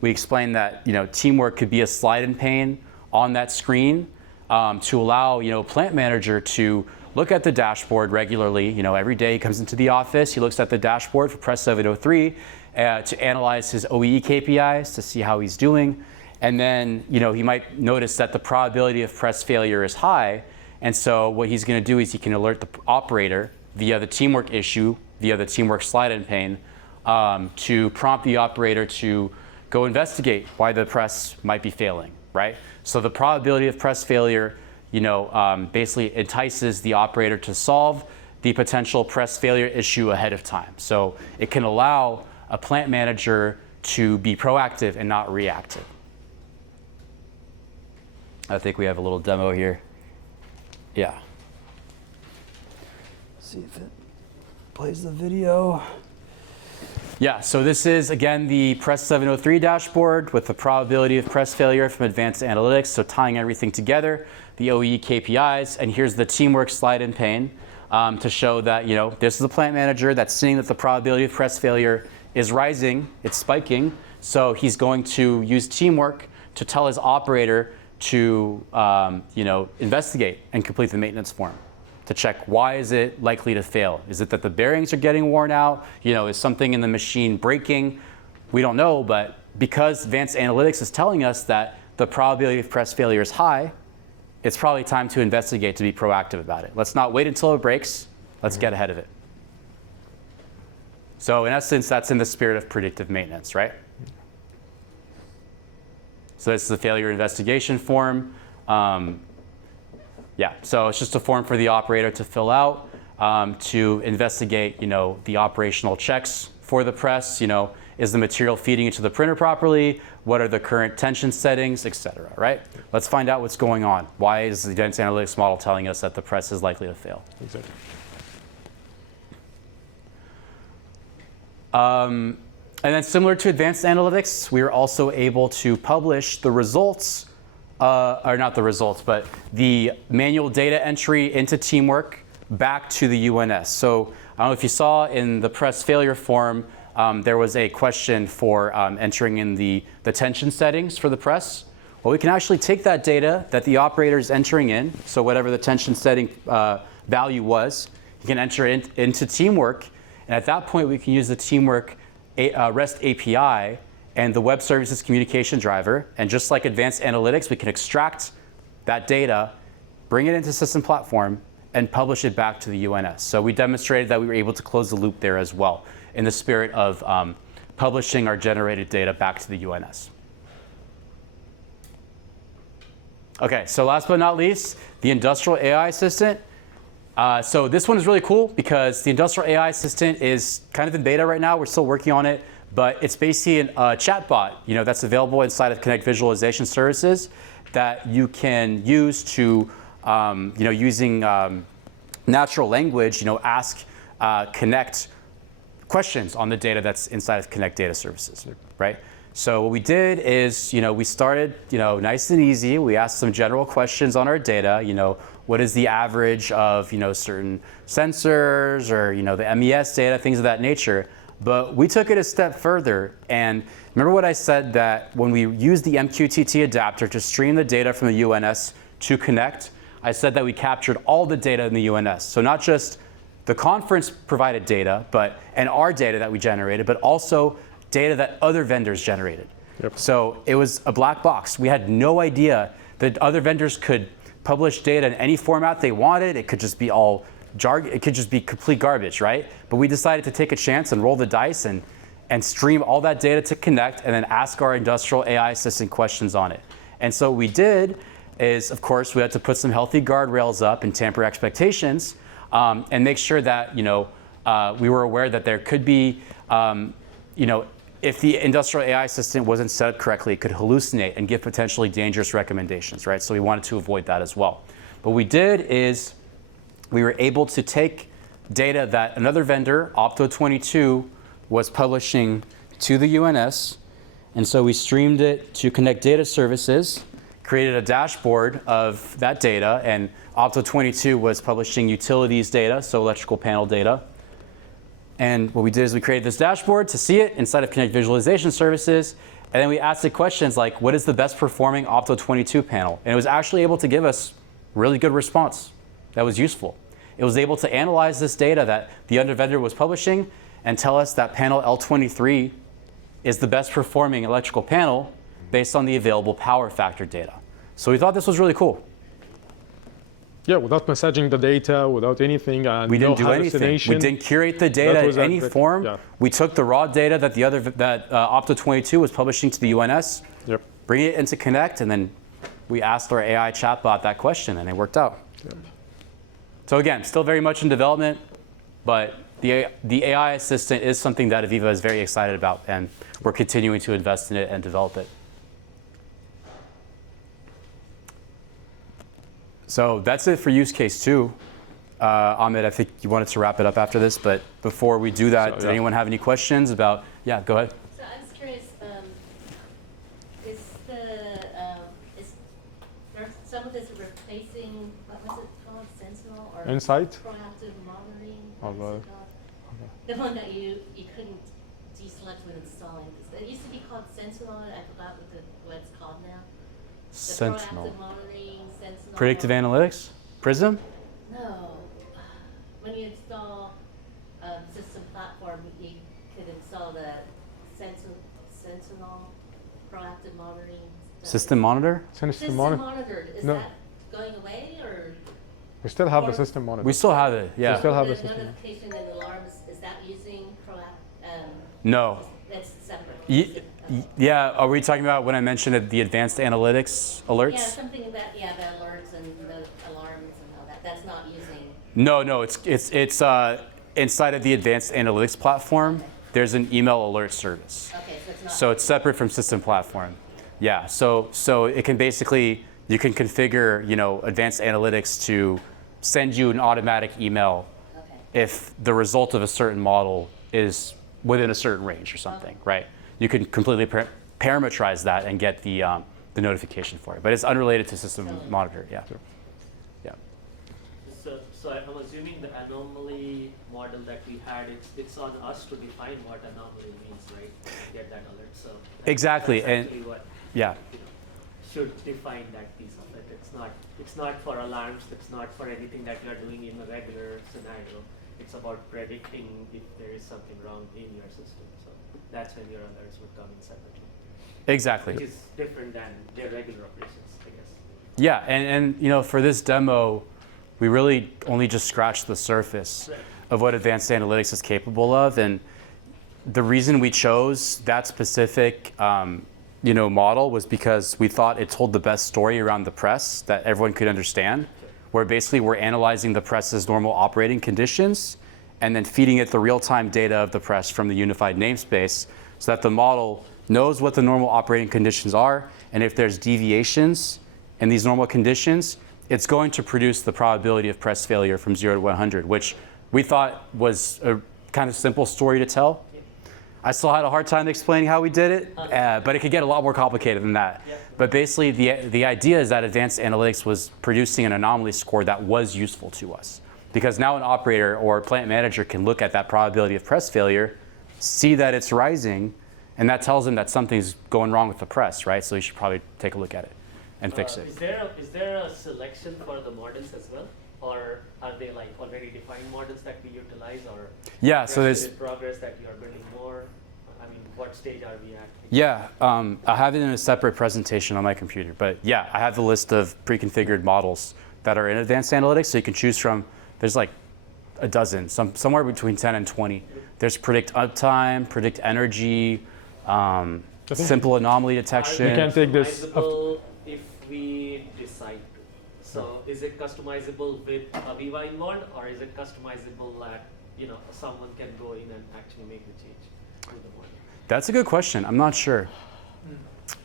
we explained that teamwork could be a slide and pane on that screen to allow plant manager to look at the dashboard regularly. Every day he comes into the office, he looks at the dashboard for Press 703 to analyze his OEE KPIs to see how he's doing. And then he might notice that the probability of press failure is high. And so what he's going to do is he can alert the operator via the teamwork issue, via the teamwork slide and pane, to prompt the operator to go investigate why the press might be failing, right? So the probability of press failure, basically entices the operator to solve the potential press failure issue ahead of time. So it can allow a plant manager to be proactive and not reactive. I think we have a little demo here. Yeah. See if it plays the video. Yeah, so this is, again, the Press 703 dashboard with the probability of press failure from advanced analytics, so tying everything together, the OEE KPIs, and here's the teamwork slide and pane to show that, this is a plant manager that's seeing that the probability of press failure is rising, it's spiking, so he's going to use teamwork to tell his operator to, investigate and complete the maintenance form, to check why is it likely to fail. Is it that the bearings are getting worn out? Is something in the machine breaking? We don't know, but because advanced analytics is telling us that the probability of press failure is high, it's probably time to investigate, to be proactive about it. Let's not wait until it breaks. Let's get ahead of it. So in essence, that's in the spirit of predictive maintenance, right? So this is the failure investigation form. Yeah, so it's just a form for the operator to fill out to investigate, the operational checks for the press. Is the material feeding into the printer properly? What are the current tension settings, et cetera, right? Let's find out what's going on. Why is the advanced analytics model telling us that the press is likely to fail? Exactly. And then similar to advanced analytics, we are also able to publish the results, or not the results, but the manual data entry into Teamwork back to the UNS. So I don't know if you saw in the press failure form, there was a question for entering in the tension settings for the press. Well, we can actually take that data that the operator is entering in, so whatever the tension setting value was, you can enter it into Teamwork, and at that point we can use the Teamwork REST API and the web services communication driver, and just like advanced analytics, we can extract that data, bring it into system platform, and publish it back to the UNS. So we demonstrated that we were able to close the loop there as well, in the spirit of publishing our generated data back to the UNS. Okay, so last but not least, the Industrial AI Assistant. So this one is really cool because the Industrial AI Assistant is kind of in beta right now. We're still working on it, but it's basically a chatbot, that's available inside of Connect Visualization Services that you can use to, using natural language, ask Connect questions on the data that's inside of Connect Data Services, right? So what we did is, we started, nice and easy. We asked some general questions on our data, what is the average of, certain sensors or, the MES data, things of that nature. But we took it a step further. And remember what I said, that when we use the MQTT adapter to stream the data from the UNS to Connect, I said that we captured all the data in the UNS. So not just the conference provided data, and our data that we generated, but also data that other vendors generated. Yep. So it was a black box. We had no idea that other vendors could publish data in any format they wanted. It could just be all jargon. It could just be complete garbage, right? But we decided to take a chance and roll the dice and stream all that data to Connect and then ask our Industrial AI Assistant questions on it. And so what we did is, of course, we had to put some healthy guardrails up and tamper expectations, and make sure that we were aware that there could be, if the Industrial AI Assistant wasn't set up correctly, it could hallucinate and give potentially dangerous recommendations, right? So we wanted to avoid that as well. But what we did is we were able to take data that another vendor, Opto22, was publishing to the UNS, and so we streamed it to Connect Data Services, created a dashboard of that data, and Opto22 was publishing utilities data, so electrical panel data. And what we did is we created this dashboard to see it inside of Connect Visualization Services, and then we asked it questions like, what is the best performing Opto22 panel? And it was actually able to give us really good response that was useful. It was able to analyze this data that the other vendor was publishing and tell us that panel L23 is the best performing electrical panel based on the available power factor data. So we thought this was really cool. Yeah, without messaging the data, without anything, and we didn't no do anything. We didn't curate the data in any form. Yeah. We took the raw data that Opto22 was publishing to the UNS, Yep. bring it into Connect, and then we asked our AI chatbot that question, and it worked out. Yep. So again, still very much in development, but the AI assistant is something that AVEVA is very excited about, and we're continuing to invest in it and develop it. So that's it for use case 2. Ahmed, I think you wanted to wrap it up after this, but before we do that, did anyone have any questions about, yeah, go ahead. So I was curious, some of this replacing, what was it called, Sentinel or Insight? proactive monitoring? Oh, What is it called? The one that you couldn't deselect when installing. It used to be called Sentinel, I forgot what it's called now. The Sentinel. proactive monitoring, Sentinel. Predictive analytics? Prism? No. When you install system platform, you could install the Sentinel proactive monitoring. System monitor? System monitor. Is No. that going away or? We still have the Or- system monitor. We still have it, yeah. We still have the The system. notification and alarms, is that using No. That's separate? Yeah, are we talking about when I mentioned the advanced analytics alerts? Yeah, something about, yeah, the alerts and the alarms and all that. That's not using. No, it's inside of the advanced analytics platform. Okay. There's an email alert service. Okay, so it's not. So it's separate from system platform. Yeah, so it can basically, you can configure, advanced analytics to send you an automatic email Okay. if the result of a certain model is within a certain range or something, right? You can completely parameterize that and get the notification for it. But it's unrelated to system monitor, yeah. Yeah. So I'm assuming the anomaly model that we had, it's on us to define what anomaly means, right? To get that alert. So Exactly, that's and actually what yeah. should define that piece of it. It's not for alarms. It's not for anything that you're doing in a regular scenario. It's about predicting if there is something wrong in your system. So that's when your alerts would come in separately. Exactly. Which is different than their regular operations, I guess. Yeah, and for this demo, we really only just scratched the surface of what advanced analytics is capable of, and the reason we chose that specific model was because we thought it told the best story around the press that everyone could understand, where basically we're analyzing the press's normal operating conditions and then feeding it the real-time data of the press from the unified namespace so that the model knows what the normal operating conditions are, and if there's deviations in these normal conditions, it's going to produce the probability of press failure from 0 to 100, which we thought was a kind of simple story to tell. I still had a hard time explaining how we did it, but it could get a lot more complicated than that. Yeah. But basically, the idea is that advanced analytics was producing an anomaly score that was useful to us. Because now an operator or a plant manager can look at that probability of press failure, see that it's rising, and that tells them that something's going wrong with the press, right? So you should probably take a look at it and fix it. Is there a selection for the models as well? Or are they like already defined models that we utilize, or Yeah, so there's in progress that you are building more? I mean, what stage are we at? Yeah, I have it in a separate presentation on my computer. But yeah, I have the list of pre-configured models that are in advanced analytics. So you can choose from, there's like a dozen, somewhere between 10 and 20. There's predict uptime, predict energy, simple anomaly detection. You can take this Customizable if we decide to. So is it customizable with AVEVA involved, or is it customizable that someone can go in and actually make the change to the model? That's a good question. I'm not sure.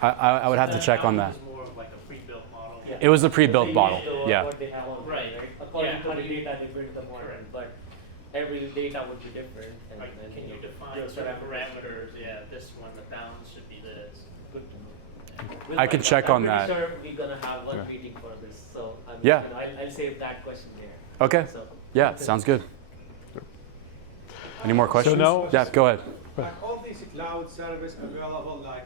I would have to check on that. It was more of like a pre-built model. Yeah. It was a pre-built They model. use Yeah. what they have on Right. According to How the do you- data, they build the model, but every data would be different. And, Like, and, can you define your certain parameters. parameters? Yeah, this one, the bounds should be this. Good to know. I can check on that. I'm pretty sure we're gonna have one Yeah. meeting for this, so Yeah. I'll save that question there. Okay. So, Yeah, sounds good. Any more questions? now- Yeah, go ahead. Like all these cloud service available, like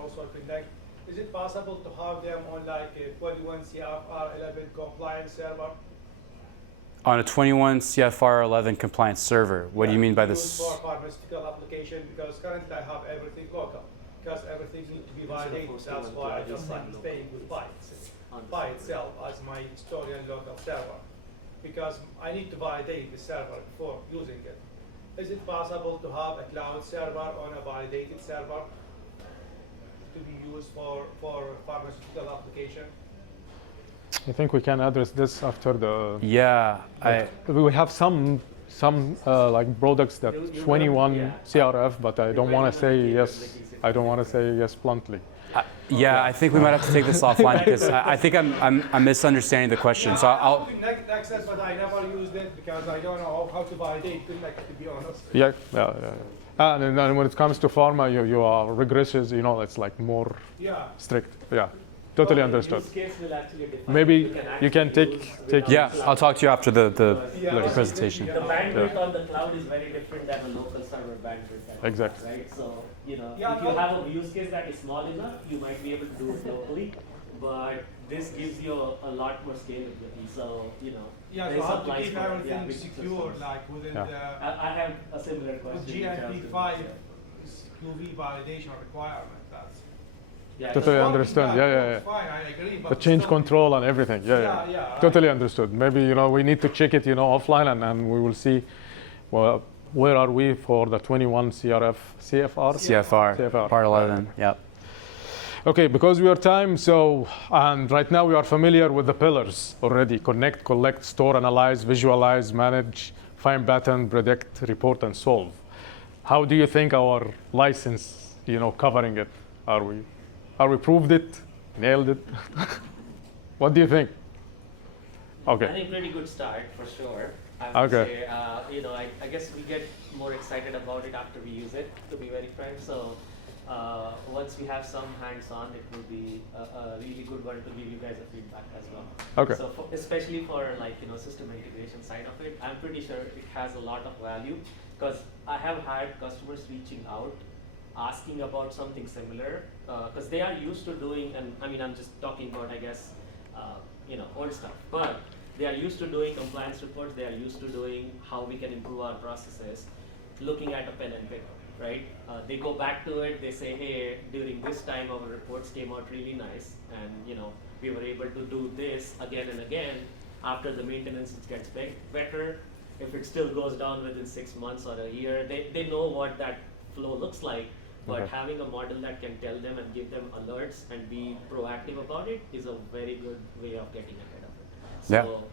also Connect, is it possible to have them on like a 21 CFR 11 compliant server? On a 21 CFR 11 compliance server, what do you mean by Used this? For pharmaceutical application, because currently I have everything local, because everything needs to be validated. That's why I just like staying with by itself as my historian local server, because I need to validate the server before using it. Is it possible to have a cloud server on a validated server to be used for pharmaceutical application? I think we can address this after the. Yeah, We have some like products that 21 CRF, but I don't want to say yes. I don't want to say yes bluntly. yeah. I think we might have to take this offline because I think I'm misunderstanding the question. So I I'll. have Connect access, but I never used it because I don't know how to validate Connect, to be honest. Yeah. And then when it comes to pharma, your regresses, it's like more Yeah. strict. Yeah, totally the understood. use case will actually define Maybe if you can actually take- use take- without Yeah, I'll talk to you after the Yeah. presentation. The bandwidth on the cloud is very different than a local server bandwidth. Exactly. Right? So, Yeah, if you have a use case that is small enough, you might be able to do it locally. But this gives you a lot more scalability. So, Yeah, there's so how to supplies keep for it, everything big secure, systems. like within Yeah. I have a similar the question. GNP5 QV validation requirement. That's Yeah, Totally Well, understand. Yeah. It's fine, I agree. But The change still- control and everything. Yeah. Yeah, Totally understood. Maybe we need to check it, offline, and we will see. Well, where are we for the 21 CFR? CFR, part 11, yep. Okay, because we are time, and right now we are familiar with the pillars already: connect, collect, store, analyze, visualize, manage, find pattern, predict, report, and solve. How do you think our license, covering it? Are we proved it, nailed it? What do you think? Okay. I think pretty good start for sure. I would say, I guess we get more excited about it after we use it, to be very frank. So once we have some hands-on, it will be a really good one to give you guys a feedback as well. Okay. So especially for system integration side of it, I'm pretty sure it has a lot of value, because I have had customers reaching out, asking about something similar, because they are used to doing, and I mean, I'm just talking about, I guess, old stuff, but they are used to doing compliance reports, they are used to doing how we can improve our processes, looking at a pen and paper, right? They go back to it, they say, hey, during this time our reports came out really nice, and we were able to do this again and again. After the maintenance, it gets better. If it still goes down within 6 months or a year, they know what that flow looks like. But having a model that can tell them and give them alerts and be proactive about it is a very good way of getting ahead of it. So,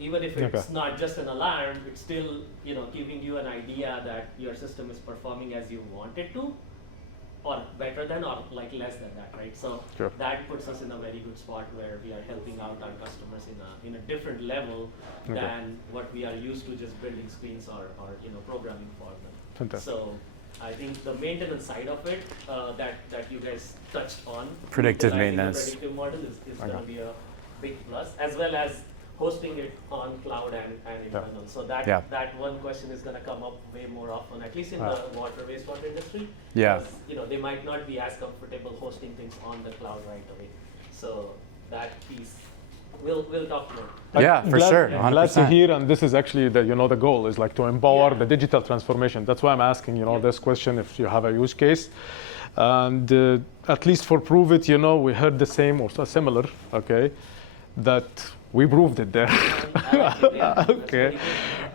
even if it's not just an alarm, it's still, giving you an idea that your system is performing as you want it to, or better than, or like less than that, right? So that puts us in a very good spot where we are helping out our customers in a different level than what we are used to just building screens or programming for them. Fantastic. So I think the maintenance side of it that you guys touched on, predictive maintenance, the predictive model is going to be a big plus, as well as hosting it on cloud and internal. So that one question is going to come up way more often, at least in the water wastewater industry. Yeah. Because, they might not be as comfortable hosting things on the cloud right away. So that piece, we'll talk more. Yeah, for sure. 100%. I'm glad to hear, and this is actually the goal is like to empower the digital transformation. That's why I'm asking this question, if you have a use case. And at least for ProveIt, we heard the same or similar, that we proved it there. Okay,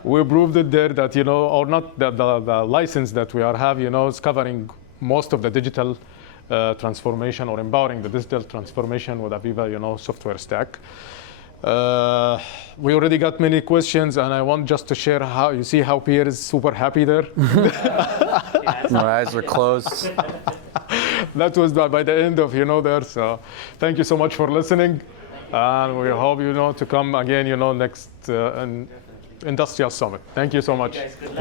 we proved it there that or not the license that we have is covering most of the digital transformation, or empowering the digital transformation with AVEVA software stack. We already got many questions, and I want just to share how you see how Pierre is super happy there. My eyes are closed. That was by the end of there. So thank you so much for listening. And we hope to come again next Industrial Summit. Thank you so much.